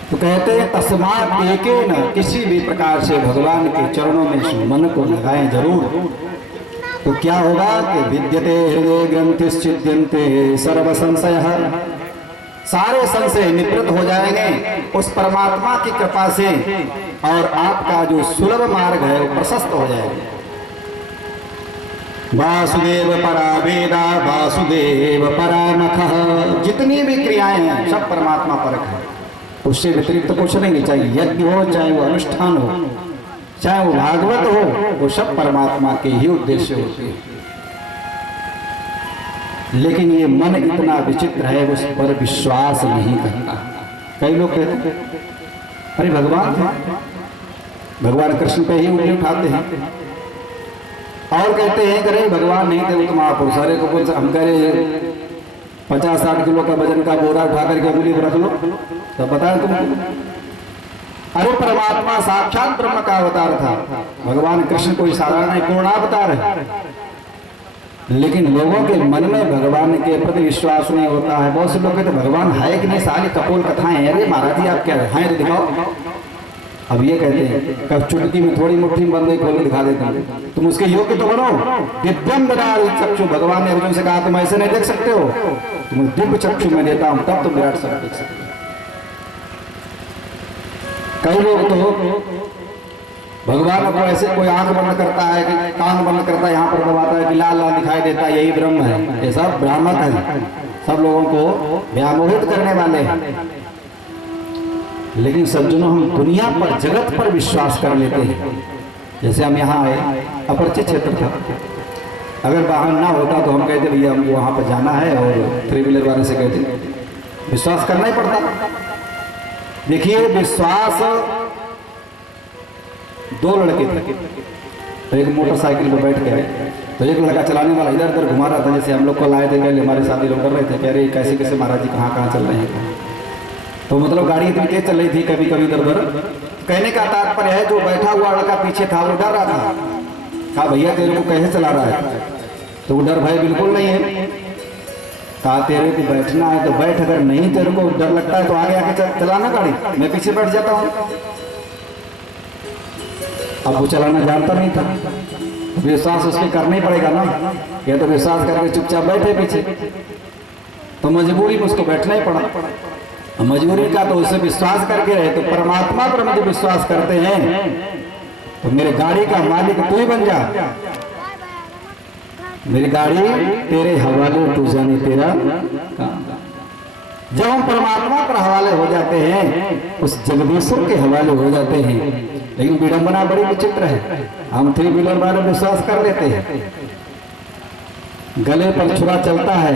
तो कहते हैं तस्मात् एकेन, किसी भी प्रकार से भगवान के चरणों में मन को लगाएं जरूर, तो क्या होगा कि विद्यते हृदय ग्रंथिश्चिद्यन्ते सर्व संशयः, सारे संशय निवृत्त हो जाएंगे उस परमात्मा की कृपा से, और आपका जो सुलभ मार्ग है वो प्रशस्त हो जाएगा। वासुदेव परा वेदा वासुदेव परा नखः, जितनी भी क्रियाएं हैं सब परमात्मा परक है, उससे व्यतिरिक्त तो कुछ नहीं। चाहे यज्ञ हो, चाहे वो अनुष्ठान हो, चाहे वो भागवत हो, वो सब परमात्मा के ही उद्देश्य होते हैं। लेकिन ये मन इतना विचित्र है, उस पर विश्वास नहीं करता। कई लोग कहते हैं अरे भगवान थे, भगवान कृष्ण पे ही उंगली उठाते हैं, और कहते हैं कि अरे भगवान नहीं थे वो तो महापुरुष। अरे को बोल हम कह रहे 50-60 किलो का वजन का बोरा उठा करके उंगली पर रख लो तो बताएं तुमको। अरे परमात्मा साक्षात ब्रह्म का अवतार था, भगवान कृष्ण कोई साधारण नहीं, पूर्णावतार है। लेकिन लोगों के मन में भगवान के प्रति विश्वास नहीं होता है। बहुत से लोग कहते भगवान है कि नहीं, सारी कपोल कथाएं हैं। अरे महाराज जी आप क्या हैं तो दिखाओ। अब ये कहते हैं कब चुटकी में थोड़ी मुट्ठी में बंदे खोल के दिखा देते हैं, तुम उसके योग्य तो बनो। दिव्यम ददामि चक्षु, भगवान ने अर्जुन से कहा तुम ऐसे नहीं देख सकते हो, तुम दिव्य चक्षु में देता हूं तब तुम विराट स्वरूप देख सकते हो। कई लोग तो भगवान को ऐसे कोई आंख बंद करता है कि कान बंद करता है, यहाँ पर दबाता है कि लाल लाल दिखाई देता है, यही ब्रह्म है। ये सब भ्रामक है, सब लोगों को व्यामोहित करने वाले हैं। लेकिन सज्जनों हम दुनिया पर, जगत पर विश्वास कर लेते हैं। जैसे हम यहाँ आए, अपरिचित क्षेत्र था, अगर वाहन ना होता तो हम कहते भैया हमको वहाँ पर जाना है, और 3 व्हीलर वाले से कहते विश्वास करना ही पड़ता। देखिए विश्वास, 2 लड़के थे, तो एक मोटरसाइकिल पर बैठ गए, तो एक लड़का चलाने वाला इधर उधर घुमा रहा था। जैसे हम लोग को लाए थे, पहले हमारे साथी लोग कर रहे थे, कह रहे कैसे कैसे महाराज जी कहाँ चल रहे हैं। तो मतलब गाड़ी इतनी तेज चल रही थी, कभी कभी इधर उधर। कहने का तात्पर्य है जो बैठा हुआ लड़का पीछे था वो डर रहा था, कहा भैया तेरे को कैसे चला रहा है, तो वो डर भय बिल्कुल नहीं है। कहा तेरे को बैठना है तो बैठ, अगर नहीं तेरे को डर लगता है तो आगे आके चलाना गाड़ी, मैं पीछे बैठ जाता हूँ। अब वो चलाना जानता नहीं था, विश्वास उसके करना ही पड़ेगा ना, या तो विश्वास करके चुपचाप बैठे पीछे, तो मजबूरी में उसको बैठना ही पड़ा। मजबूरी का तो उससे विश्वास करके रहे। तो परमात्मा पर हम जब विश्वास करते हैं तो मेरे गाड़ी का मालिक तू ही बन जा, मेरी गाड़ी तेरे हवाले, तू जाने तेरा काम। जब हम परमात्मा पर हवाले हो जाते हैं, उस जगदीश्वर के हवाले हो जाते हैं। लेकिन विडंबना बड़ी विचित्र है, हम 3 व्हीलर वाले विश्वास कर लेते हैं, गले पर छुरा चलता है,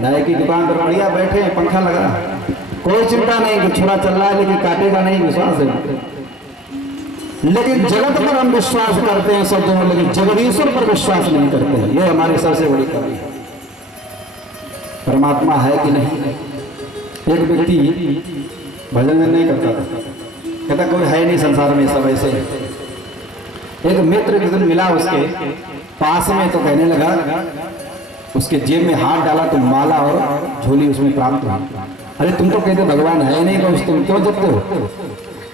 नाई की दुकान पर बढ़िया बैठे हैं, पंखा लगा, कोई चिंता नहीं कि छुरा चल रहा है लेकिन काटेगा नहीं, विश्वास है। लेकिन जगत पर हम विश्वास करते हैं सब जगह, लेकिन जगदीश्वर पर विश्वास नहीं करते हैं। यह हमारी सबसे बड़ी कमी है। परमात्मा है कि नहीं। एक व्यक्ति भजन नहीं करता था, कहता कोई है नहीं संसार में, सब ऐसे। एक मित्र किसी दिन मिला उसके पास में, तो कहने लगा, उसके जेब में हाथ डाला तो माला और झोली उसमें प्राप्त हुई। अरे तुम तो कहते भगवान है नहीं, तो तुम क्यों जपते हो?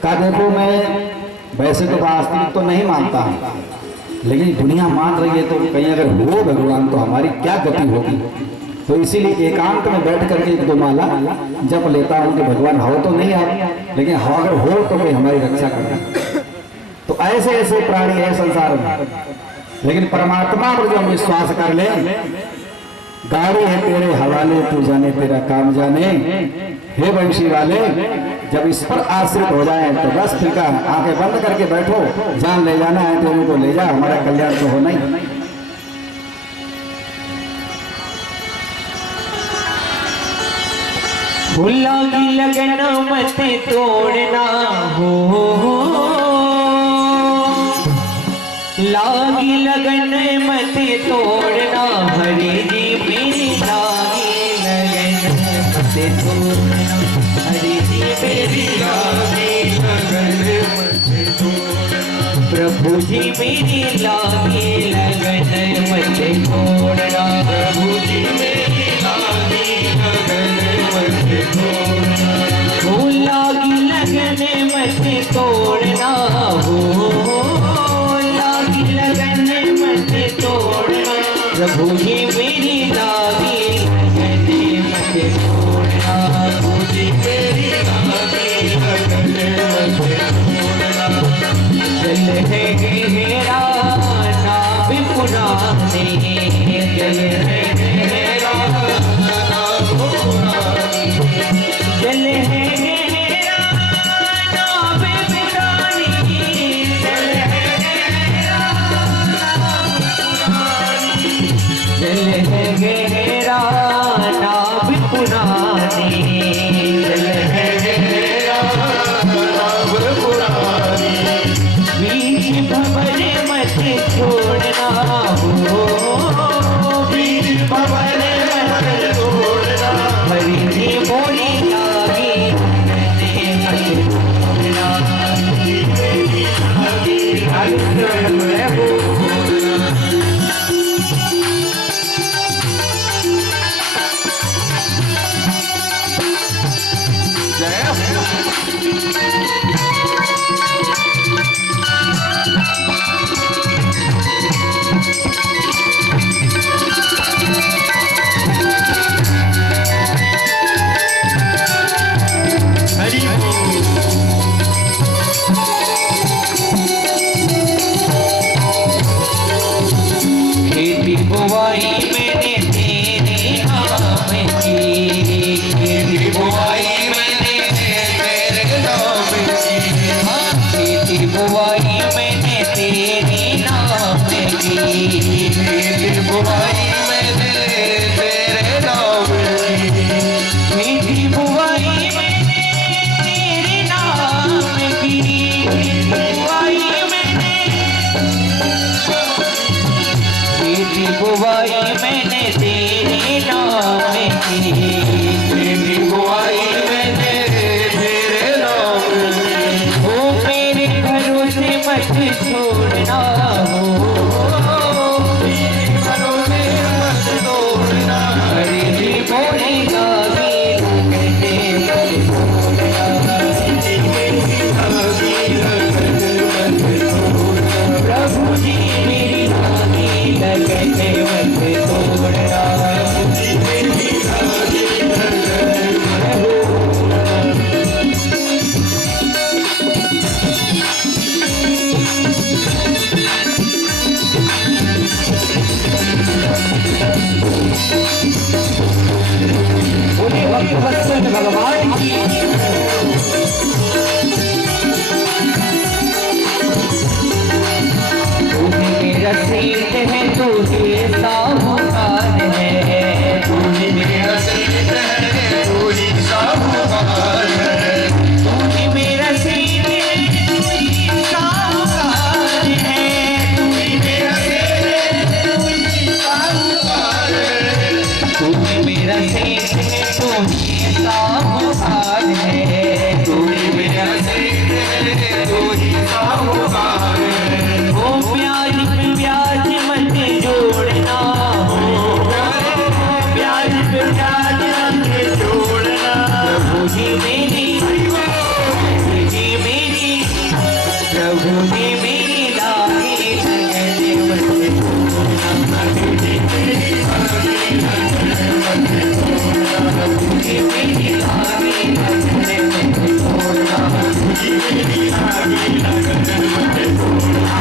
कहा देखो मैं वैसे तो वास्तविक तो नहीं मानता हूँ, लेकिन दुनिया मान रही है, तो कहीं अगर हो भगवान तो हमारी क्या गति होगी। तो इसीलिए एकांत में बैठ करके 1-2 माला जप लेता हूँ कि भगवान हो तो नहीं आप, लेकिन हाँ अगर हो तो कोई हमारी रक्षा करना। तो ऐसे ऐसे प्राणी है संसार में, लेकिन परमात्मा पर जो हम विश्वास कर ले, गाड़ी है तेरे हवाले, तू जाने तेरा काम जाने। हे वंशी वाले, जब इस पर आश्रित हो जाए तो बस फिर का आंखें बंद करके बैठो, जान ले जाना है तेरे को ले जा, हमारा कल्याण तो होना ही। फूलों की लगन मत तोड़ना हो, प्रभु जी मेरी लागे लगन मत छोड़ना, प्रभु जी मेरी लागे लगन मत छोड़ना, हो लागी लगन मत तोड़ना, हो लागी लगन मत तोड़ना, प्रभु जी मेरी लागे लगन मत छोड़ना, प्रभु जी मेरी लागे लगन मत छोड़ना, जल है गहरा नाव पुराने, जल है गहरा नाव पुराने, जल है गहरा नाव पुरानी, जल है गहरा नाव पुरानी, जल है गहरा नाव पुरानी, जल है गहरा नाव पुरानी, बीच भंवर मत छोड़ना, हो बीच भंवर मत छोड़ना, हरि जी बोली लागे मत छोड़ना, खेती बुआई मैंने तेरे नाम की, खेती बुआई मैंने तेरे नाम की, खेती बुआई मैंने तेरे नाम की, खेती बुआई मैंने तेरे नाम की, खेती बुआई मैंने तेरे नाम की, खेती बुआई मैंने, खेती बुआई मैंने तेरे नाम की, खेती बुआई मैंने तेरे नाम की, हो मेरे भरोसे मत छोड़ना, हो मेरे भरोसे मत छोड़ना, हरि जी बोली लागे लगन मत छोड़ना, हरि जी बोली लागे लगन मत छोड़ना, प्रभु जी मेरी लागे लगन मत छोड़ना, प्रभु जी मेरी लागे लगन मत छोड़ना। बोले भक्तवत्सल भगवान की, तू ही मेरा सेठ है, तू ही साहूकार है, तू ही मेरा सेठ है, तू ही साहूकार है, तू ही मेरा सेठ है, तू ही साहूकार है, तू ही मेरा सेठ है, तू ही साहूकार है, तू ही मेरा सेठ है, तू ही साहूकार है, तू ही मेरा सेठ है, तू ही साहूकार है, ओ प्याज पे प्याज मत जोड़ना, हो प्याज पे प्याज मत जोड़ना, प्रभु जी मेरी, प्रभु जी मेरी, प्रभु जी मेरी लागे लगन मत छोड़ना, प्रभु जी मेरी लागे लगन मत छोड़ना, प्रभु जी मेरी लागे लगन मत छोड़ना, प्रभु जी मेरी लागे लगन मत छोड़ना,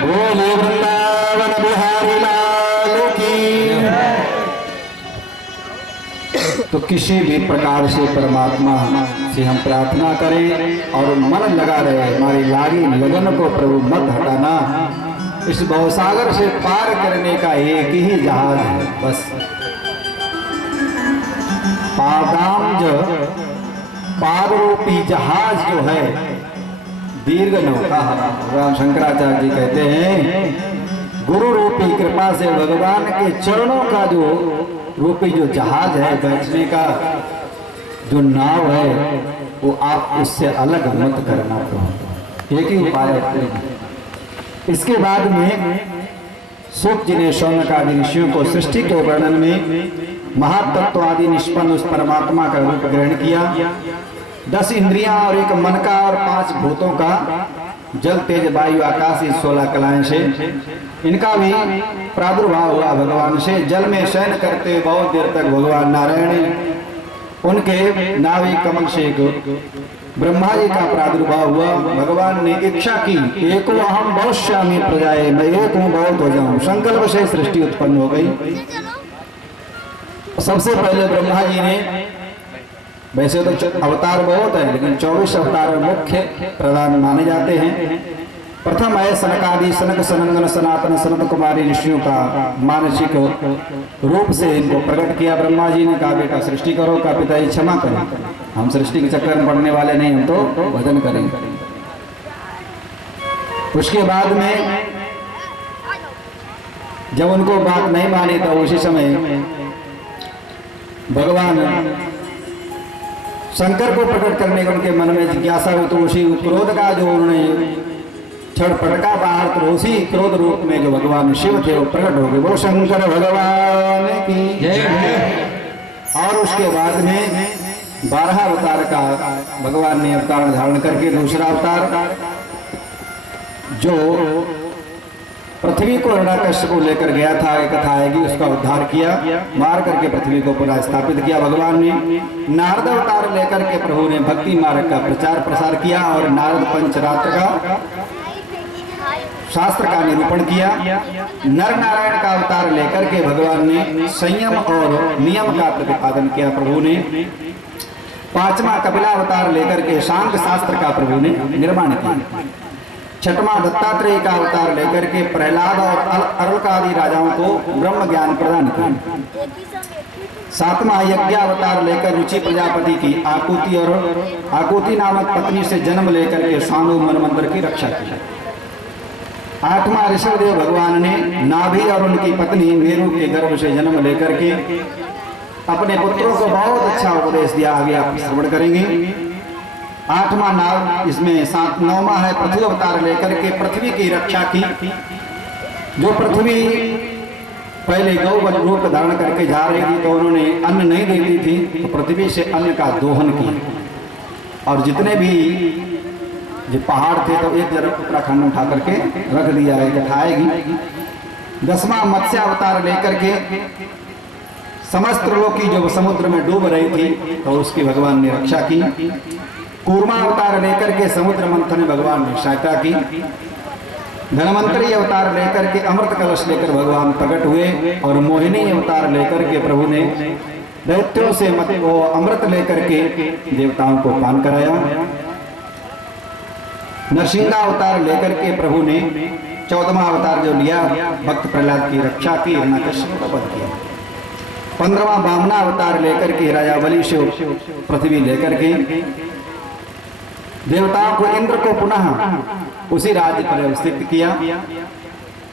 बोले वृंदावन बिहारी लाल की। तो किसी भी प्रकार से परमात्मा से हम प्रार्थना करें और मन लगा रहे, हमारी लागी लगन को प्रभु मत हटाना। इस भवसागर से पार करने का एक ही जहाज है, बस पादाम पाद रूपी जहाज जो है दीर्घ नौका, भगवान शंकराचार्य जी कहते हैं गुरु रूपी कृपा से भगवान के चरणों का जो रूपी जो जहाज है, बैठने का जो नाव है, वो आप उससे अलग मत करना। एक ही उपाय है। इसके बाद में सूत जी ने शौनक आदि ऋषियों को सृष्टि के वर्णन में महातत्व आदि निष्पन्न उस परमात्मा का रूप ग्रहण किया। 10 इंद्रियां और एक मन का और 5 भूतों का, जल तेज वायु आकाश, 16 कलाएं से इनका भी प्रादुर्भाव हुआ भगवान से। जल में शयन करते बहुत देर तक भगवान नारायण, उनके नाभि कमल से ब्रह्मा जी का प्रादुर्भाव हुआ। भगवान ने इच्छा की, एको अहम बहुश्यामी प्रजाए, मैं एक हूँ बहुत हो जाऊं। संकल्प से सृष्टि उत्पन्न हो गई। सबसे पहले ब्रह्मा जी ने, वैसे तो अवतार बहुत है लेकिन 24 अवतार मुख्य प्रधान माने जाते हैं। प्रथम है सनकादि, सनक सनंदन सनातन सनत कुमारी ऋषियों का मानसिक रूप से इनको प्रकट किया। ब्रह्मा जी ने कहा बेटा सृष्टि करो, का पिताजी क्षमा करें, हम सृष्टि के चक्कर में पड़ने वाले नहीं, हम तो भजन करेंगे। उसके बाद में जब उनको बात नहीं मानी तो उसी समय भगवान शंकर को प्रकट करने का उनके मन में जिज्ञासा हुई, तो उसी क्रोध का जो उन्होंने क्षण पटका बाहर, तो उसी क्रोध रूप में जो भगवान शिव थे वो प्रकट हो गए। वो शंकर भगवान की जय। और उसके बाद में 12 अवतार का भगवान ने अवतार धारण करके दूसरा अवतार जो पृथ्वी को हिरण्यकश्यप को लेकर गया था, एक कथा आएगी, उसका उद्धार किया, मार करके पृथ्वी को पुनः स्थापित किया भगवान ने। नारद अवतार लेकर के प्रभु ने भक्ति मार्ग का प्रचार प्रसार किया और नारद पंचरात्र का शास्त्र का निरूपण किया। नर नारायण का अवतार लेकर के भगवान ने संयम और नियम का प्रतिपादन किया प्रभु ने। 5वां कपिला अवतार लेकर के शांत शास्त्र का प्रभु ने निर्माण किया। 6वां दत्तात्रेय का अवतार लेकर के प्रहलाद और अरुण आदि राजाओं को ब्रह्म ज्ञान प्रदान किया। 7वां यज्ञ अवतार लेकर रुचि प्रजापति की आकुति और आकुति नामक पत्नी से जन्म लेकर के सानु मनमंत्र की रक्षा की। 8वां ऋषभदेव भगवान ने नाभि और उनकी पत्नी मेरु के गर्भ से जन्म लेकर के अपने पुत्रों को बहुत अच्छा उपदेश दिया, आगे आप श्रवण करेंगे। 8वां नाम इसमें 9वां है पृथ्वी अवतार लेकर के पृथ्वी की रक्षा की। जो पृथ्वी पहले गौ रूप धारण करके जा रही थी तो उन्होंने अन्न नहीं देती थी, तो पृथ्वी से अन्न का दोहन किया और जितने भी जो पहाड़ थे तो एक जगह उत्तराखंड उठा करके रख दिया है, उठाएगी। 10वां मत्स्य अवतार लेकर के समस्त लोग की जो समुद्र में डूब रही थी तो उसकी भगवान ने रक्षा की। कूर्मा अवतार लेकर के समुद्र मंथन में भगवान ने सहायता की। धनवंतरी अवतार लेकर के अमृत कलश लेकर भगवान प्रकट हुए और मोहिनी अवतार लेकर के प्रभु ने दैत्यों से वो अमृत लेकर के देवताओं को पान कराया। नरसिंहा अवतार लेकर के प्रभु ने 14वां अवतार जो लिया भक्त प्रहलाद की रक्षा की, हिरण्यकश्यप का वध किया। 15वां वामना अवतार लेकर के राजा बलि से पृथ्वी लेकर के देवताओं को इंद्र को पुनः उसी राज्य पर व्यवस्थित किया।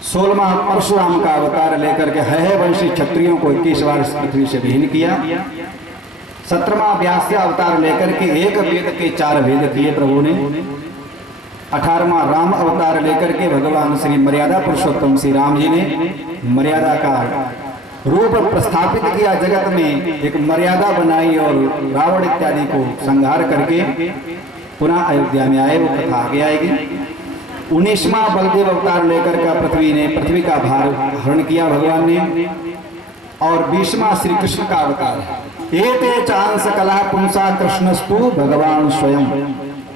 16वां परशुराम का अवतार लेकर के है वंशी क्षत्रियों को 21 बार पृथ्वी से विहीन किया। 17वां व्यास अवतार लेकर के एक वेद के 4 वेद किए प्रभु ने। 18वां राम अवतार लेकर के भगवान श्री मर्यादा पुरुषोत्तम श्री राम जी ने मर्यादा का रूप प्रस्थापित किया, जगत में एक मर्यादा बनाई और रावण इत्यादि को संहार करके पुनः अयोध्या में आए। वो कथा आगे आएगी। 19वां बलदेव अवतार लेकर का पृथ्वी का भार हरण किया भगवान ने। और 20वां श्री कृष्ण का अवतार एते चांस कला पुंसा कृष्णस्तु भगवान स्वयं।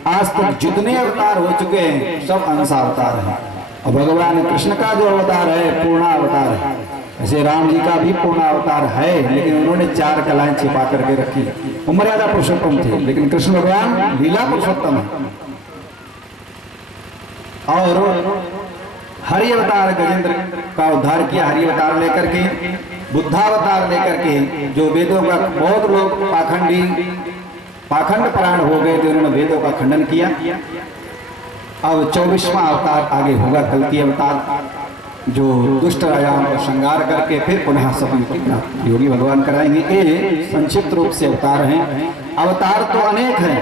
आज तक जितने अवतार हो चुके हैं सब अंश अवतार है और भगवान कृष्ण का जो अवतार है पूर्ण अवतार है। ऐसे राम जी का भी पूर्ण अवतार है लेकिन उन्होंने 4 कलाएं छिपा करके रखी। वो मर्यादा पुरुषोत्तम थे लेकिन कृष्ण भगवान लीला पुरुषोत्तम है। और हरि अवतार गजेंद्र का उद्धार किया। हरि अवतार लेकर के बुद्धावतार लेकर के जो वेदों का बहुत लोग पाखंड परायण हो गए थे, उन्होंने वेदों का खंडन किया। अब 24वां अवतार आगे होगा, कल्कि अवतार, जो दुष्ट राजाओं को श्रृंगार करके फिर पुनः सपन योगी भगवान कराएंगे। ये संक्षिप्त रूप से अवतार हैं। अवतार तो अनेक हैं,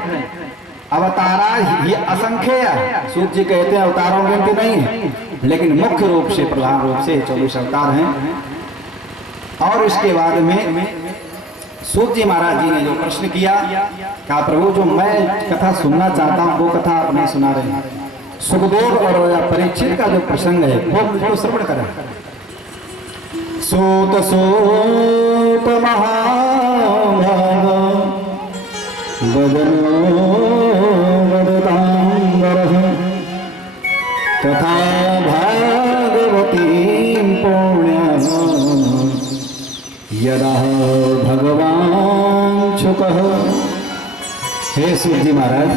अवतारा ये असंख्य है। सूत जी कहते हैं अवतारों की गिनती नहीं है, लेकिन मुख्य रूप से प्रधान रूप से 24 अवतार हैं। और इसके बाद में सूत जी महाराज जी ने जो प्रश्न किया, कहा प्रभु जो मैं कथा सुनना चाहता हूँ वो कथा आप नहीं सुना रहे हैं। सुखदेव और परीक्षित का जो प्रसंग है वो श्रवण करें। सूत सूत महाभाग बदनो वदतांबरः तथा भागवती पुण्यः यदा भगवान शुकः। हे सूत जी महाराज,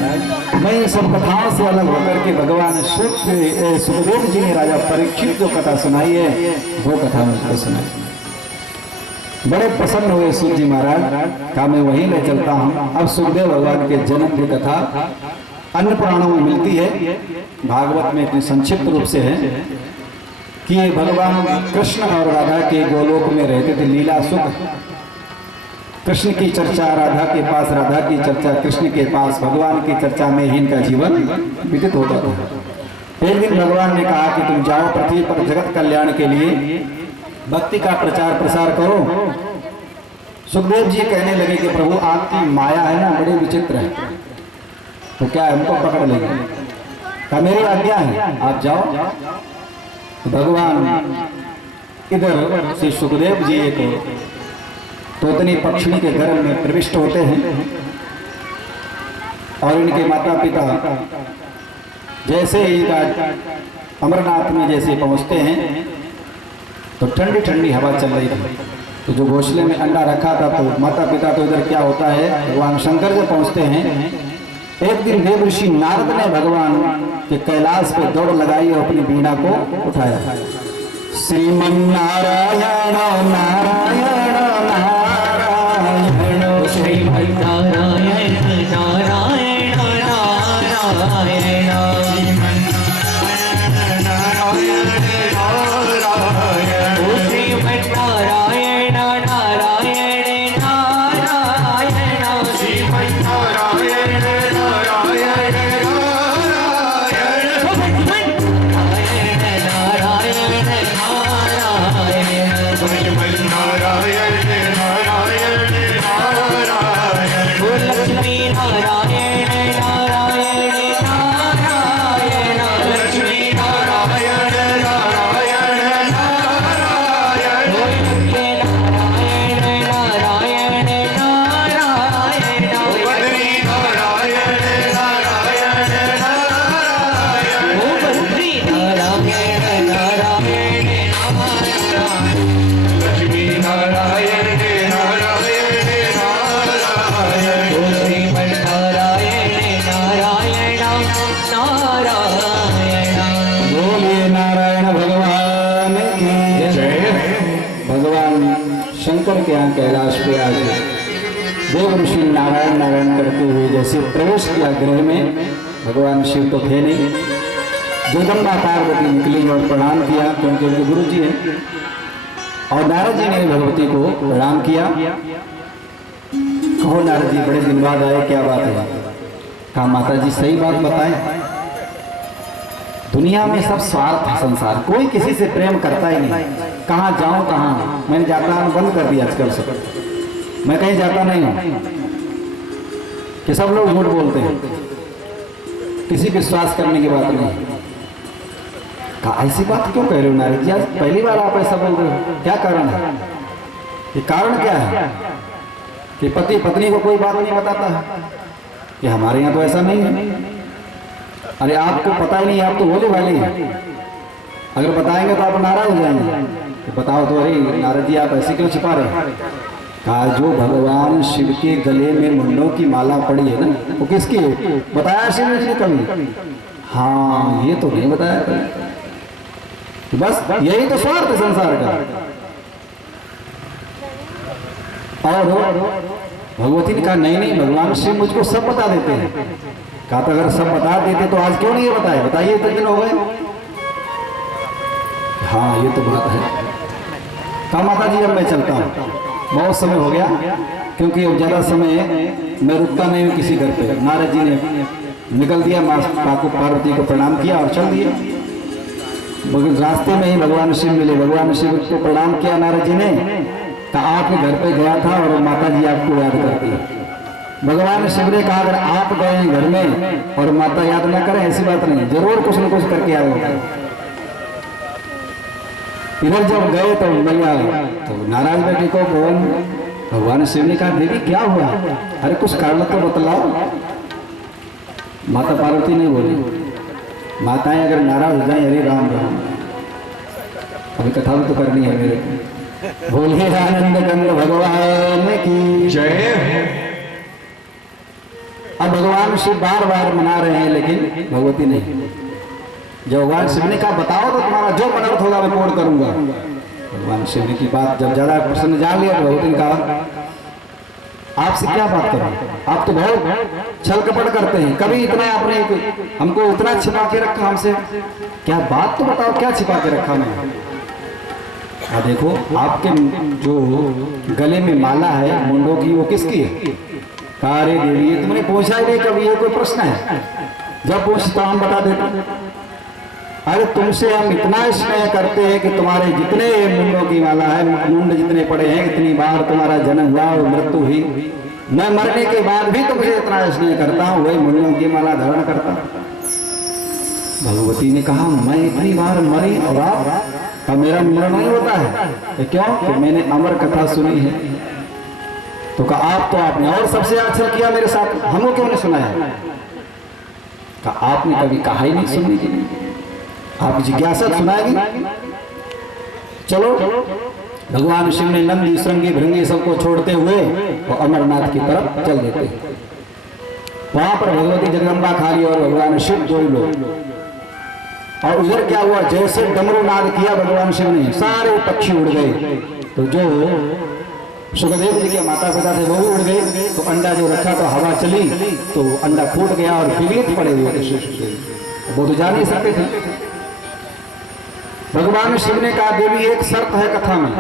मैं सब कथाओं से अलग होकर के भगवान सुखदेव जी ने राजा परीक्षित जो कथा सुनाई है वो कथा मुझको सुनाई। बड़े प्रसन्न हुए सूत जी महाराज, कहा मैं वहीं ले चलता हूँ। अब सुखदेव भगवान के जन्म की कथा अन्य पुराणों में मिलती है, भागवत में इतनी संक्षिप्त रूप से है कि भगवान कृष्ण और राधा के गोलोक में रहते थे। लीला सुख, कृष्ण की चर्चा राधा के पास, राधा की चर्चा कृष्ण के पास, भगवान की चर्चा में ही इनका जीवन व्यतीत होता था। एक दिन भगवान ने कहा कि तुम जाओ पृथ्वी पर जगत कल्याण के लिए भक्ति का प्रचार प्रसार करो। सुखदेव जी कहने लगे कि प्रभु आपकी माया है ना बड़ी विचित्र है, तो क्या हमको पकड़ लेंगे? क्या मेरी आज्ञा है, आप जाओ। भगवान इधर से सुखदेव जी एक तोतनी पक्षिणी के घर में प्रविष्ट होते हैं और इनके माता पिता जैसे ही अमरनाथ में जैसे पहुंचते हैं तो ठंडी ठंडी हवा चल रही थी। तो जो घोंसले में अंडा रखा था तो माता पिता तो इधर क्या होता है, भगवान शंकर जब पहुंचते हैं, एक दिन देव ऋषि नारद ने भगवान के कैलाश पे दौड़ लगाई और अपनी वीणा को उठाया। श्रीमन्नारायण नारायण नारायण श्रीमन्नारायण नारायण शंकर के यहाँ कैलाश पे आज देव ऋषि नारायण नारायण करते हुए जैसे प्रवेश किया गृह में, भगवान शिव तो थे नहीं, जगदम्बा पार्वती निकली और प्रणाम किया क्योंकि उनके गुरु जी हैं। और नारद जी ने भगवती को प्रणाम किया। कहो नारद जी बड़े दिन बाद आए, क्या बात है? कहा माता जी सही बात बताएं, दुनिया में सब स्वार्थ है, संसार कोई किसी से प्रेम करता ही नहीं। कहाँ जाऊं कहाँ, मैंने जाता बंद कर दिया आजकल से, मैं कहीं जाता नहीं हूँ कि सब लोग झूठ बोलते हैं, किसी विश्वास करने की बात नहीं। कहा ऐसी बात क्यों कह रहे हो नारद जी, आज पहली बार आप ऐसा बोल रहे हो, क्या कारण है? ये कारण क्या है कि पति पत्नी को कोई बात नहीं बताता है? कि हमारे यहाँ तो ऐसा नहीं है। अरे आपको पता ही नहीं, आप तो होने वाली हैं, अगर बताएंगे तो आप नाराज हो जाएंगे। तो बताओ तो, अरे नारद जी आप ऐसे क्यों छिपा रहे हैं? कहा जो भगवान शिव के गले में मुंडों की माला पड़ी है ना, वो किसकी है? बताया शिव जी ने कभी? हाँ ये तो नहीं बताया कभी। तो बस यही तो स्वार्थ है संसार का। और भगवती ने कहा नहीं नहीं, भगवान शिव मुझको सब बता देते हैं। कहा तो अगर सब बता देते तो आज क्यों नहीं ये बताए, बताइए इतने दिन हो गए। हाँ ये तो बात है। कहा माता जी अब मैं चलता हूँ, बहुत समय हो गया, क्योंकि अब ज़्यादा समय मैं रुकता नहीं हूँ किसी घर पे। नारद जी ने निकल दिया, माँ पार्वती को प्रणाम किया और चल दिया। मगर रास्ते में ही भगवान शिव मिले। भगवान शिव को प्रणाम किया नारद जी ने, कहा आपके घर पे गया था और माता जी आपको याद करती है। भगवान शिव ने कहा अगर आप गए हैं घर में और माता याद ना करें ऐसी बात नहीं, जरूर कुछ न कुछ करके आए होगा। इधर जब गए तो भैया तो नाराज बेटे को भगवान शिव ने कहा देवी क्या हुआ, अरे कुछ कारण तो बतलाओ। माता पार्वती नहीं बोली। माताएं अगर नाराज हो जाए अरे राम राम, अभी कथा भी तो करनी है मेरे को। बोलिए आनंद कंद भगवान की जय। अब भगवान शिव बार बार मना रहे हैं लेकिन भगवती नहीं। जब भगवान शिव ने कहा बताओ तो तुम्हारा जो मनोरथ होगा मैं पूर्ण करूंगा। भगवान शिव ने की बात जब ज्यादा प्रश्न जान लिया तो भगवती ने कहा आपसे क्या बात करूं, आप तो बहुत छल कपट करते हैं, कभी इतना आपने हमको इतना छिपा के रखा हमसे, क्या बात तो बताओ क्या छिपा के रखा मैं। देखो आपके जो गले में माला है मुंडों की वो किसकी है। अरे देवी ये तुमने पूछा ही नहीं कभी, ये कोई प्रश्न है, जब पूछता हम बता देते। अरे तुमसे हम इतना स्नेह करते हैं कि तुम्हारे जितने मुंडों की माला है, मुंड जितने पड़े हैं, इतनी बार तुम्हारा जन्म हुआ और मृत्यु हुई, मैं मरने के बाद भी तुमसे इतना स्नेह करता हूँ, वही मुंडों की माला धारण करता। भगवती ने कहा मैं इतनी बार मरी और आप का मेरा मरण नहीं होता है, क्यों कि मैंने अमर कथा सुनी है। तो कहा आप तो आपने और सबसे अच्छा किया मेरे साथ, हमको क्यों नहीं सुनाया। कहा आपने कभी कहा ही नहीं सुनने के लिए, आप जिज्ञासा सुनाएगी। चलो भगवान शिव ने नंदी श्रृंगी भृंगी सबको छोड़ते हुए वो अमरनाथ की तरफ चल देते। वहां पर भगवती जगदम्बा खाली और भगवान शिव दो लोग। और उधर क्या हुआ, जैसे डमरू नाद किया भगवान शिव ने, सारे पक्षी उड़ गए। तो जो सुखदेव जी के माता पिता थे वो भी उड़ गए। तो अंडा जो रखा तो हवा चली तो अंडा फूट गया और विगलित पड़े हुए थे, वो तो जा नहीं सकते थे। भगवान शिव ने कहा देवी एक शर्त है कथा में,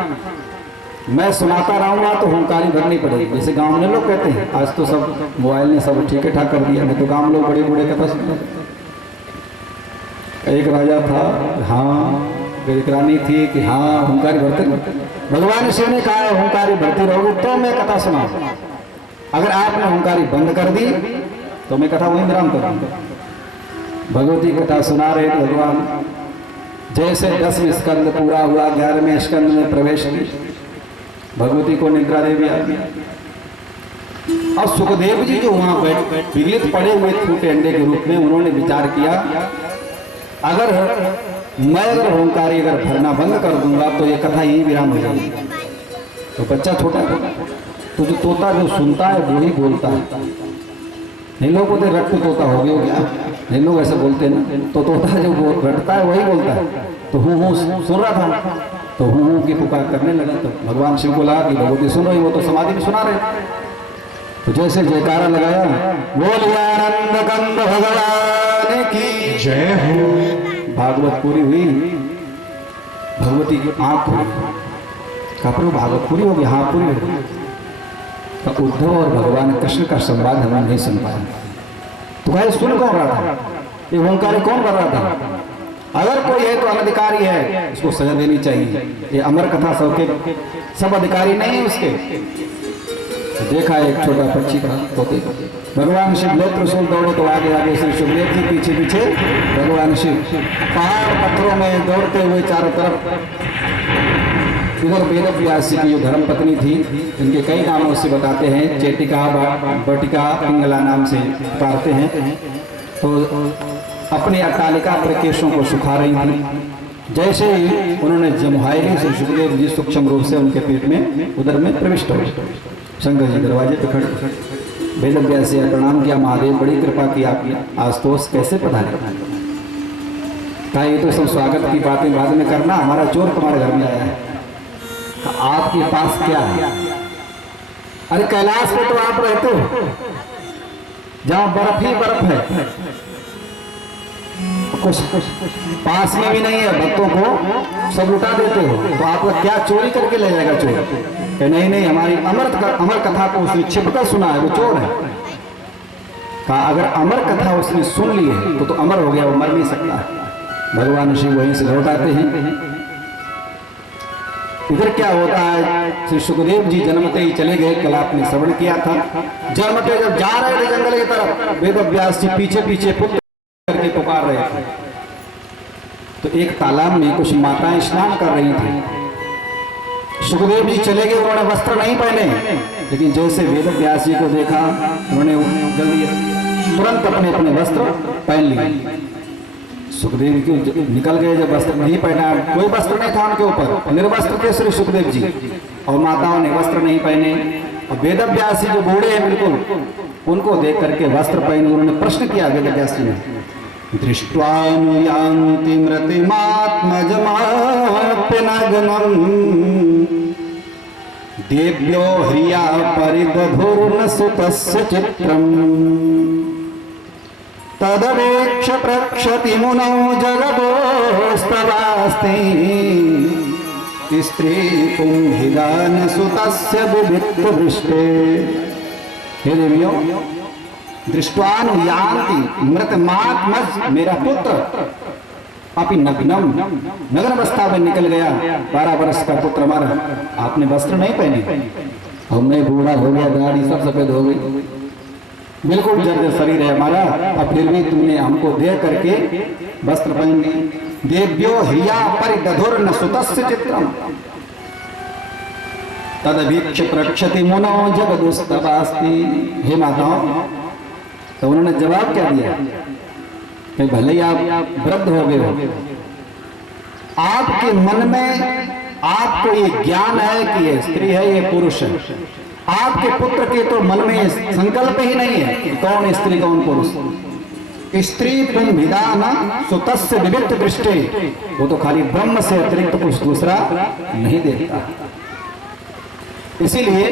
मैं सुनाता रहूंगा तो हुंकारी भरनी पड़ेगी। जैसे गांव में लोग कहते हैं, आज तो सब मोबाइल ने सब ठीक ठाक कर दिया, नहीं तो गांव लोग बड़े बूढ़े कथा सुनते। एक राजा था, हाँ एक रानी थी कि हाँ हुंकारी भरते। भगवान शिव ने कहा हुंकारी भरती रहोगे तो मैं कथा सुनाऊं, अगर आपने हुंकारी बंद कर दी तो मैं कथा वहीं विराम कर दूंगा। भगवती कथा सुना रहे थे भगवान, जैसे 10वें स्कंद पूरा हुआ 11वें स्कंद में प्रवेश किया। भगवती को निद्रा देवी आ गई और सुखदेव जी जो वहां बैठ विगलित पड़े हुए फूटे अंडे के रूप में, उन्होंने विचार किया अगर मैं ओंकारी अगर भरना बंद कर दूंगा तो ये कथा यही विराम हो जाएगी। तो बच्चा छोटा तो जो तोता जो सुनता है वो ही बोलता है। नहीं लोग बोलते रट तोता हो गया क्या, नहीं लोग ऐसे बोलते हैं ना, तो तोता जो रटता है वही बोलता है। तो हूँ सुन रहा था तो हूँ की पुकार करने लगा। तो भगवान शिव को लगा कि भगवती सुन रही, वो तो समाधि में सुना रहे। तो जैसे जयकारा लगाया, बोलिए आनंद कंद भगवान की जय हो। भागवत पूरी हुई, भगवती की आंख खुली, कपड़ों भागवत पूरी हो गई, हाँ पूरी हो गई। तो उद्धव और भगवान कृष्ण का संवाद हम नहीं सुन पाए। तो भाई सुन कौन रहा था, ये ओंकारी कौन कर रहा था। अगर कोई है तो अनधिकारी है, उसको सजा देनी चाहिए। ये अमर कथा सबके सब अधिकारी नहीं है उसके। तो देखा एक छोटा पक्षी था तोते को, भगवान शिव ले त्रिशूल दौड़े तो आगे आगे श्री सुखदेव जी पीछे पीछे भगवान शिव पहाड़ पत्थरों में दौड़ते हुए चारों तरफ। इधर वेद व्यास जी की जो धर्म पत्नी थी, इनके कई नामों से बताते हैं, चेटिका बटिका पिंगला नाम से पुकारते हैं। तो अपने अट्टालिका पर केशों को सुखा रही थी। जैसे ही उन्होंने जमुहाई से सुखदेव जी सूक्ष्म रूप से उनके पेट में उधर में प्रविष्ट हुए। शंकर जी दरवाजे पर खड़े, वेद व्यास से प्रणाम किया, महादेव बड़ी कृपा की आपकी, आशुतोष कैसे पधारे। कहा ये तो सब स्वागत की बातें बाद में करना, हमारा चोर तुम्हारे घर में आया है। आपके पास क्या है। अरे कैलाश पे तो आप रहते हो, जहां बर्फ ही बर्फ है, कुछ पास में भी नहीं है, भक्तों को सब लुटा देते हो, तो आपका क्या चोरी करके ले जाएगा चोर? कि नहीं नहीं, हमारी अमर कथा को उसने छिपकर सुना है, वो चोर है। कहा अगर अमर कथा उसने सुन ली है तो अमर हो गया, वो मर नहीं सकता है। भगवान शिव वहीं से लौट आते हैं। इधर क्या होता है, श्री सुखदेव जी जन्मते ही चले गए, कल आपने श्रवण किया था। जन्मते जब जा रहे थे जंगल की तरफ, वेद व्यास जी पीछे पीछे पुत्र करके पुकार रहे थे, तो एक तालाब में कुछ माताएं स्नान कर रही थी। सुखदेव जी चले गए, उन्होंने वस्त्र नहीं पहने, लेकिन जैसे वेद व्यास जी को देखा, उन्होंने जल्दी तुरंत अपने अपने वस्त्र पहन लिए। सुखदेव जी निकल गए, जब वस्त्र नहीं पहना, कोई वस्त्र नहीं था उनके ऊपर, निर्वस्त्र थे श्री सुखदेव जी, और माताओं ने वस्त्र नहीं पहने। और वेद व्यास जी जो बूढ़े हैं बिल्कुल, उनको देख करके वस्त्र पहने उन्होंने प्रश्न किया वेद व्यास जी ने, दृष्ट्वानुयान्ति मृतिमात्मजमाप्य नग्नं देव्यो ह्रिया परिदधुर्न सुतस्य चित्रम् तदवेक्ष प्रक्षति मुनौ जगदोस्तवास्ति स्त्री पुंहिदान सुतस्य विविक्त दृष्टे। हे देवियों, दृष्टवानुयान्ति मृतमात्मज, मेरा पुत्र अपि नग्नम, नग्न अवस्था में निकल गया, 12 वर्ष का पुत्र हमारा, आपने वस्त्र नहीं पहने, और मैं बूढ़ा हो गया, दाढ़ी सब सफेद हो गई, बिल्कुल जर्जर शरीर है हमारा, और फिर भी तुमने हमको दे करके वस्त्र पहन लिए। देव्यो ह्रिया परिदधुर्न सुतस्य चित्रम तदवीक्ष प्रक्षति मुनो जगदुस्तवास्ति। हे माताओं, तो उन्होंने जवाब क्या दिया कि भले ही आप वृद्ध हो गए हो, आपके मन में आपको ये ज्ञान है कि ये स्त्री है, ये पुरुष है, आपके पुत्र के तो मन में संकल्प ही नहीं है कि कौन स्त्री कौन पुरुष। स्त्री पुंभिदान सुतस्य विविक्त दृष्टि, वो तो खाली ब्रह्म से अतिरिक्त कुछ दूसरा नहीं देखता। इसीलिए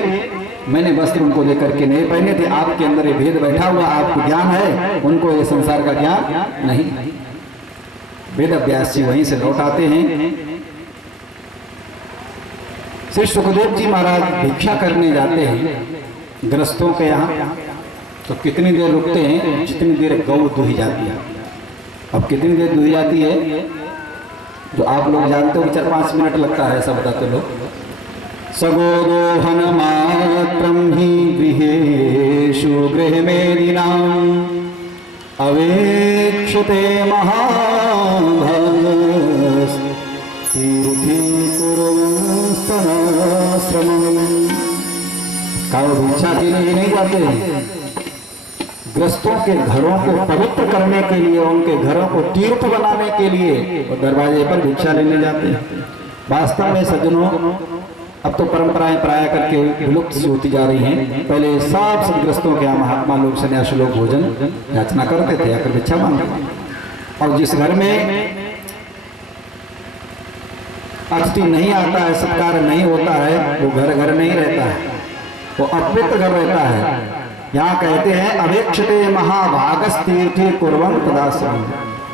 मैंने वस्त्र उनको लेकर के नहीं पहने थे। आपके अंदर ये भेद बैठा हुआ, आपको ज्ञान है, उनको ये संसार का ज्ञान नहीं। वेद व्यास जी वहीं से लौट आते हैं। श्री सुखदेव जी महाराज भिक्षा करने जाते हैं गृहस्थों के यहाँ, तो कितनी देर रुकते हैं, जितनी देर गौ दुही जाती है। अब कितनी देर दुही जाती है जो आप लोग जानते हो, 4-5 मिनट लगता है, ऐसा बताते लोग। सगोदोहन मात्रं हि गृहेषु गृहमेदिनाम् अवेक्षते महाभागस्तीर्थी कुर्वन्स्तनाश्रमम्। कारो भिक्षा के लिए नहीं जाते, ग्रस्तों के घरों को पवित्र करने के लिए, उनके घरों को तीर्थ बनाने के लिए और दरवाजे पर भिक्षा लेने जाते हैं। वास्तव में सज्जनों, अब तो परंपराएं प्राय करके विलुप्त सी होती जा रही हैं। पहले सब सदग्रस्तों के यहाँ महात्मा लोग, सन्यासी लोग भोजन याचना करते थे, आकर भिक्षा मांगते थे। और जिस घर में अतिथि नहीं आता है, सत्कार नहीं होता है, वो घर घर नहीं रहता है, वो अपवित्र घर रहता है। यहाँ कहते हैं अवेक्षते महाभागस्तीर्थी कुर्वन् तदाश्रमम्।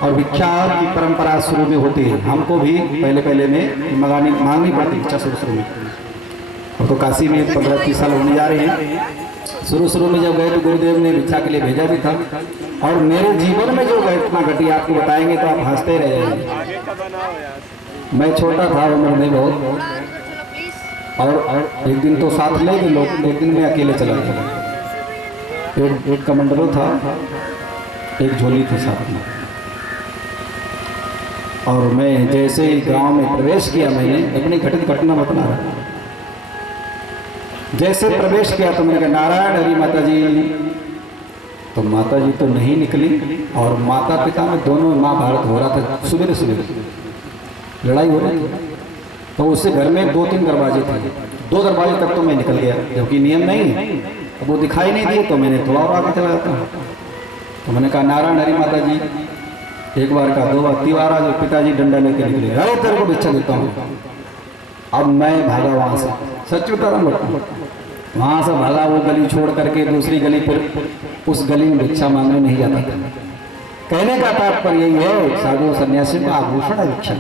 और भिक्षा की परंपरा शुरू में होती है, हमको भी पहले में मांगनी पड़ती भिक्षा शुरू में। और तो काशी में 15-30 साल होने जा रहे हैं। शुरू में जब गए तो गुरुदेव ने भिक्षा के लिए भेजा भी था, और मेरे जीवन में जो घटना घटी आपको बताएंगे तो आप हंसते रह जाएंगे। मैं छोटा था उम्र में बहुत, और एक दिन तो साथ ले गए लोग, एक दिन मैं अकेले चला गया। एक कमंडलो था, एक झोली थी साथ में, और मैं जैसे ही गांव में प्रवेश किया, मैंने अपनी घटित घटना बता रहा। जैसे प्रवेश किया तो मैंने कहा नारायण हरि माता जी, तो माता जी तो नहीं निकली, और माता पिता में दोनों महाभारत हो रहा था। सुबह लड़ाई हो रही थी, तो उससे घर में 2-3 दरवाजे थे, 2 दरवाजे तक तो मैं निकल गया, क्योंकि नियम नहीं है। अब वो दिखाई नहीं दिए तो मैंने थोड़ा और आगे चला जाता। तो मैंने कहा नारायण हरि माता जी, एक बार का 2 बार 3 बार आज पिताजी डंडा लेकर निकले, अरे तेरे को भिक्षा देता हूँ। अब मैं भागा वहां से, सच बता रहा हूँ। वहां से भागा वो गली छोड़ करके दूसरी गली, फिर उस गली में भिक्षा मांगने नहीं जाता था। कहने का तात्पर्य यही है, साधु सन्यासी का आभूषण है भिक्षा।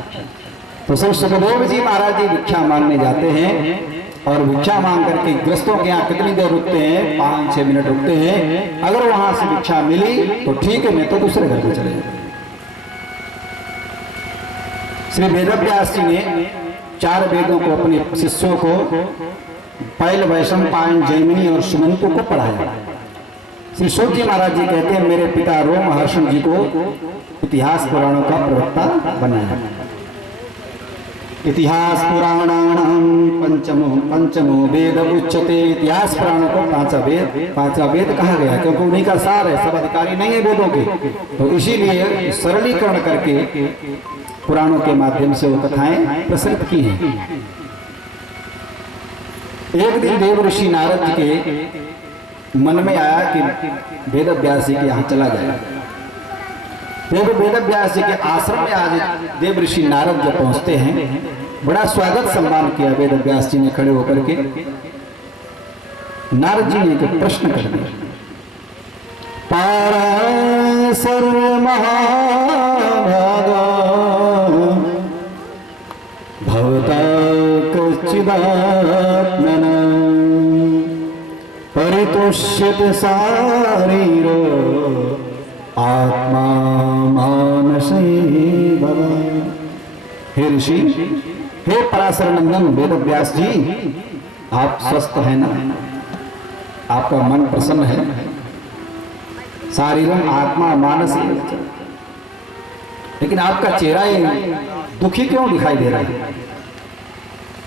तो श्री सुखदेव जी महाराज जी भिक्षा मांगने जाते हैं और भिक्षा मांग करके गृहस्थों के यहाँ कितनी देर रुकते हैं, 5-6 मिनट रुकते हैं। अगर वहां से भिक्षा मिली तो ठीक है, नहीं तो दूसरे घर पे चले जाते। श्री वेदव्यास जी ने 4 वेदों को अपने शिष्यों को पैल, वैशम, पायन, जैमिनी और सुमंतु को पढ़ाया। श्री शुक जी महाराज जी कहते हैं मेरे पिता रोमहर्षण जी को इतिहास पुराणों का प्रवक्ता बनाया। इतिहास पुराणानां पंचमो वेद उच्यते। इतिहास पुराणों को पांचवा वेद कहा गया, क्योंकि उन्हीं का सार है, सब अधिकारी नहीं है वेदों के। तो इसीलिए सरलीकरण करके पुराणों के माध्यम से वो कथाएं प्रसरित की हैं। एक दिन देव ऋषि नारद जी के मन में आया कि वेदव्यास जी के यहाँ चला जाए। वेदव्यास जी के आश्रम में आज देव ऋषि नारद जब पहुंचते हैं, बड़ा स्वागत सम्मान किया वेदव्यास जी ने खड़े होकर के। नारद जी ने एक प्रश्न कर दिया, पाराशर महाभागा भवता कच्चिदात्मना परितुष्यते शारीरो आत्मा मानसे भव। हे ऋषि, हे पराशर नंदन वेदव्यास जी, आप स्वस्थ हैं ना? आपका मन प्रसन्न है? शारीरम आत्मा मानस, लेकिन आपका चेहरा ये दुखी क्यों दिखाई दे रहा है?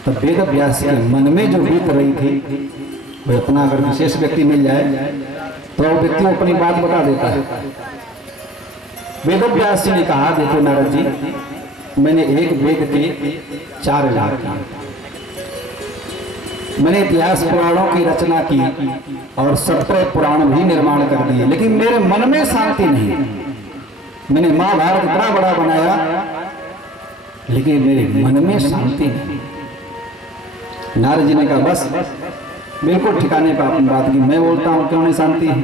तब वेदव्यास के मन में जो बीत रही थी, वो अपना अगर विशेष व्यक्ति मिल जाए तो वो व्यक्ति अपनी बात बता देता है। वेदव्यास जी ने कहा, देखो नारद जी, मैंने एक वेद के 4 लाभ किए, मैंने इतिहास पुराणों की रचना की और 17 पुराण भी निर्माण कर दिए, लेकिन मेरे मन में शांति नहीं। मैंने महाभारत इतना बड़ा बनाया, लेकिन मेरे मन में शांति नहीं। नारद जी ने कहा, बस बिल्कुल ठिकाने पर अपनी बात की, मैं बोलता हूं क्यों नहीं शांति है।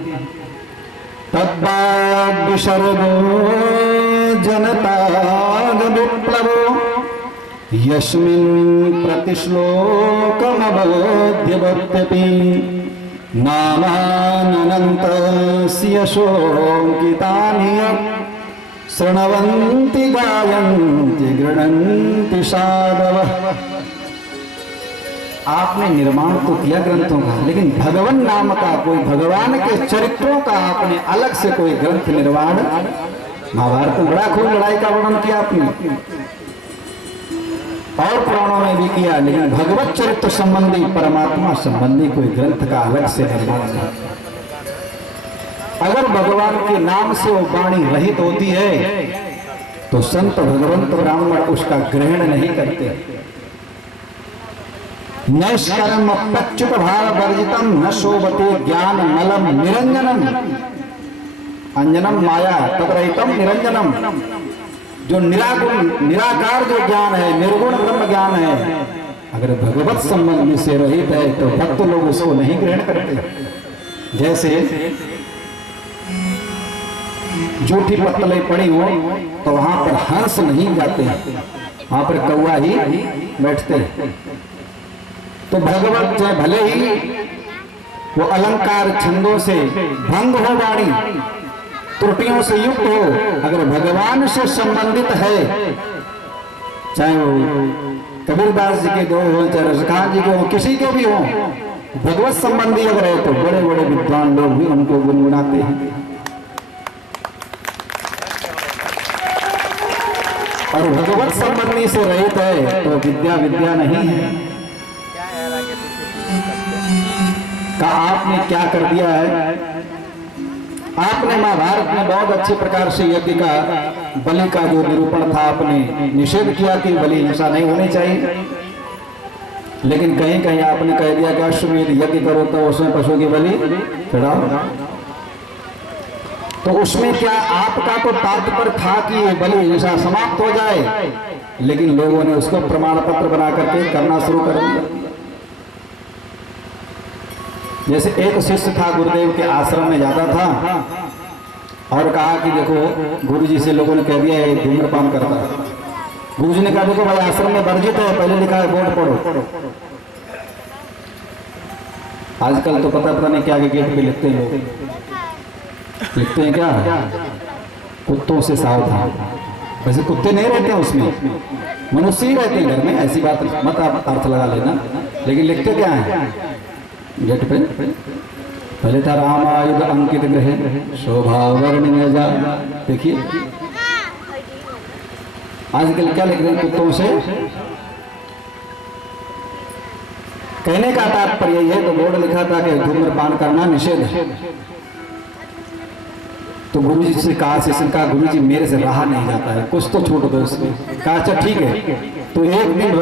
तद्वाद विसर्गो जनता विप्लवो यस्मिन् प्रतिश्लोकमवद्यवत्यपि नामानन्तस्य शोकितानि शृण्वन्ति गायन्ति गृह्णन्ति साधवः। आपने निर्माण तो किया ग्रंथों का, लेकिन भगवान नाम का कोई, भगवान के चरित्रों का आपने अलग से कोई ग्रंथ निर्माण, महाभारत में बड़ा खूब लड़ाई का वर्णन किया आपने और पुराणों में भी किया, लेकिन भगवत चरित्र संबंधी, परमात्मा संबंधी कोई ग्रंथ का अलग से निर्माण नहीं। अगर भगवान के नाम से वो वाणी रहित होती है तो संत भगवंत ब्राह्मण उसका ग्रहण नहीं करते। नैष्कर्म पच्युत भाव वर्जितम न शोभते ज्ञान मलम निरंजनम अंजनम माया तत्रहितम निरंजनम। जो निरागुण निराकार जो ज्ञान है, निर्गुण ब्रह्म ज्ञान है, अगर भगवत संबंध से रहित है तो भक्त लोग उसको नहीं ग्रहण करते। जैसे जूठी पत्तलें पड़ी हो तो वहां पर हंस नहीं जाते, वहां पर कौवा ही बैठते हैं। तो भगवत चाहे भले ही वो अलंकार छंदों से भंग हो, वाणी त्रुटियों से युक्त हो, अगर भगवान से संबंधित है, चाहे वो कबीरदास जी के दो हो, चाहे रसखान जी के हो, किसी के भी हो, भगवत संबंधी अगर है तो बड़े बड़े विद्वान लोग भी उनको गुनगुनाते हैं। और भगवत संबंधी से रहित है तो विद्या विद्या नहीं है। का आपने क्या कर दिया है? आपने महाभारत में बहुत अच्छे प्रकार से यज्ञ का, बलि का जो निरूपण था, आपने निषेध किया कि बलि हिंसा नहीं होनी चाहिए, लेकिन कहीं कहीं आपने कह दिया कि अश्वमेध यज्ञ करो तो उसमें पशु की बलि चढ़ाओ। तो उसमें क्या आपका तो तात्पर्य था कि ये बलि हिंसा समाप्त हो जाए, लेकिन लोगों ने उसको प्रमाण पत्र बना करके करना शुरू कर दिया। जैसे एक शिष्य था गुरुदेव के आश्रम में जाता था और कहा कि देखो गुरुजी से लोगों ने कह दिया है धूम्रपान करता है। गुरुजी ने कहा देखो भाई आश्रम में वर्जित है, पहले लिखा है बोर्ड पढ़ो। आजकल तो पता नहीं क्या के गेट पे लिखते हैं लोग, लिखते हैं क्या कुत्तों से सावधान। वैसे कुत्ते नहीं रहते हैं उसमें, मनुष्य ही रहते हैं घर में, ऐसी बात मत आप अर्थ लगा लेना। लेकिन लिखते क्या है गेट पे, पहले था राम आयुध अंकित ग्रह शोभा वर्ण में जा। देखिए आजकल क्या लिख रहे हैं कुत्तों से। कहने का तात्पर्य यह है, तो बोर्ड लिखा था कि धूम्रपान करना निषेध है। तो गुरुजी से कहा, शिष्य का गुरुजी मेरे से रहा नहीं जाता है, कुछ तो छूट दो इसमें। कहा अच्छा ठीक है। तो एक दिन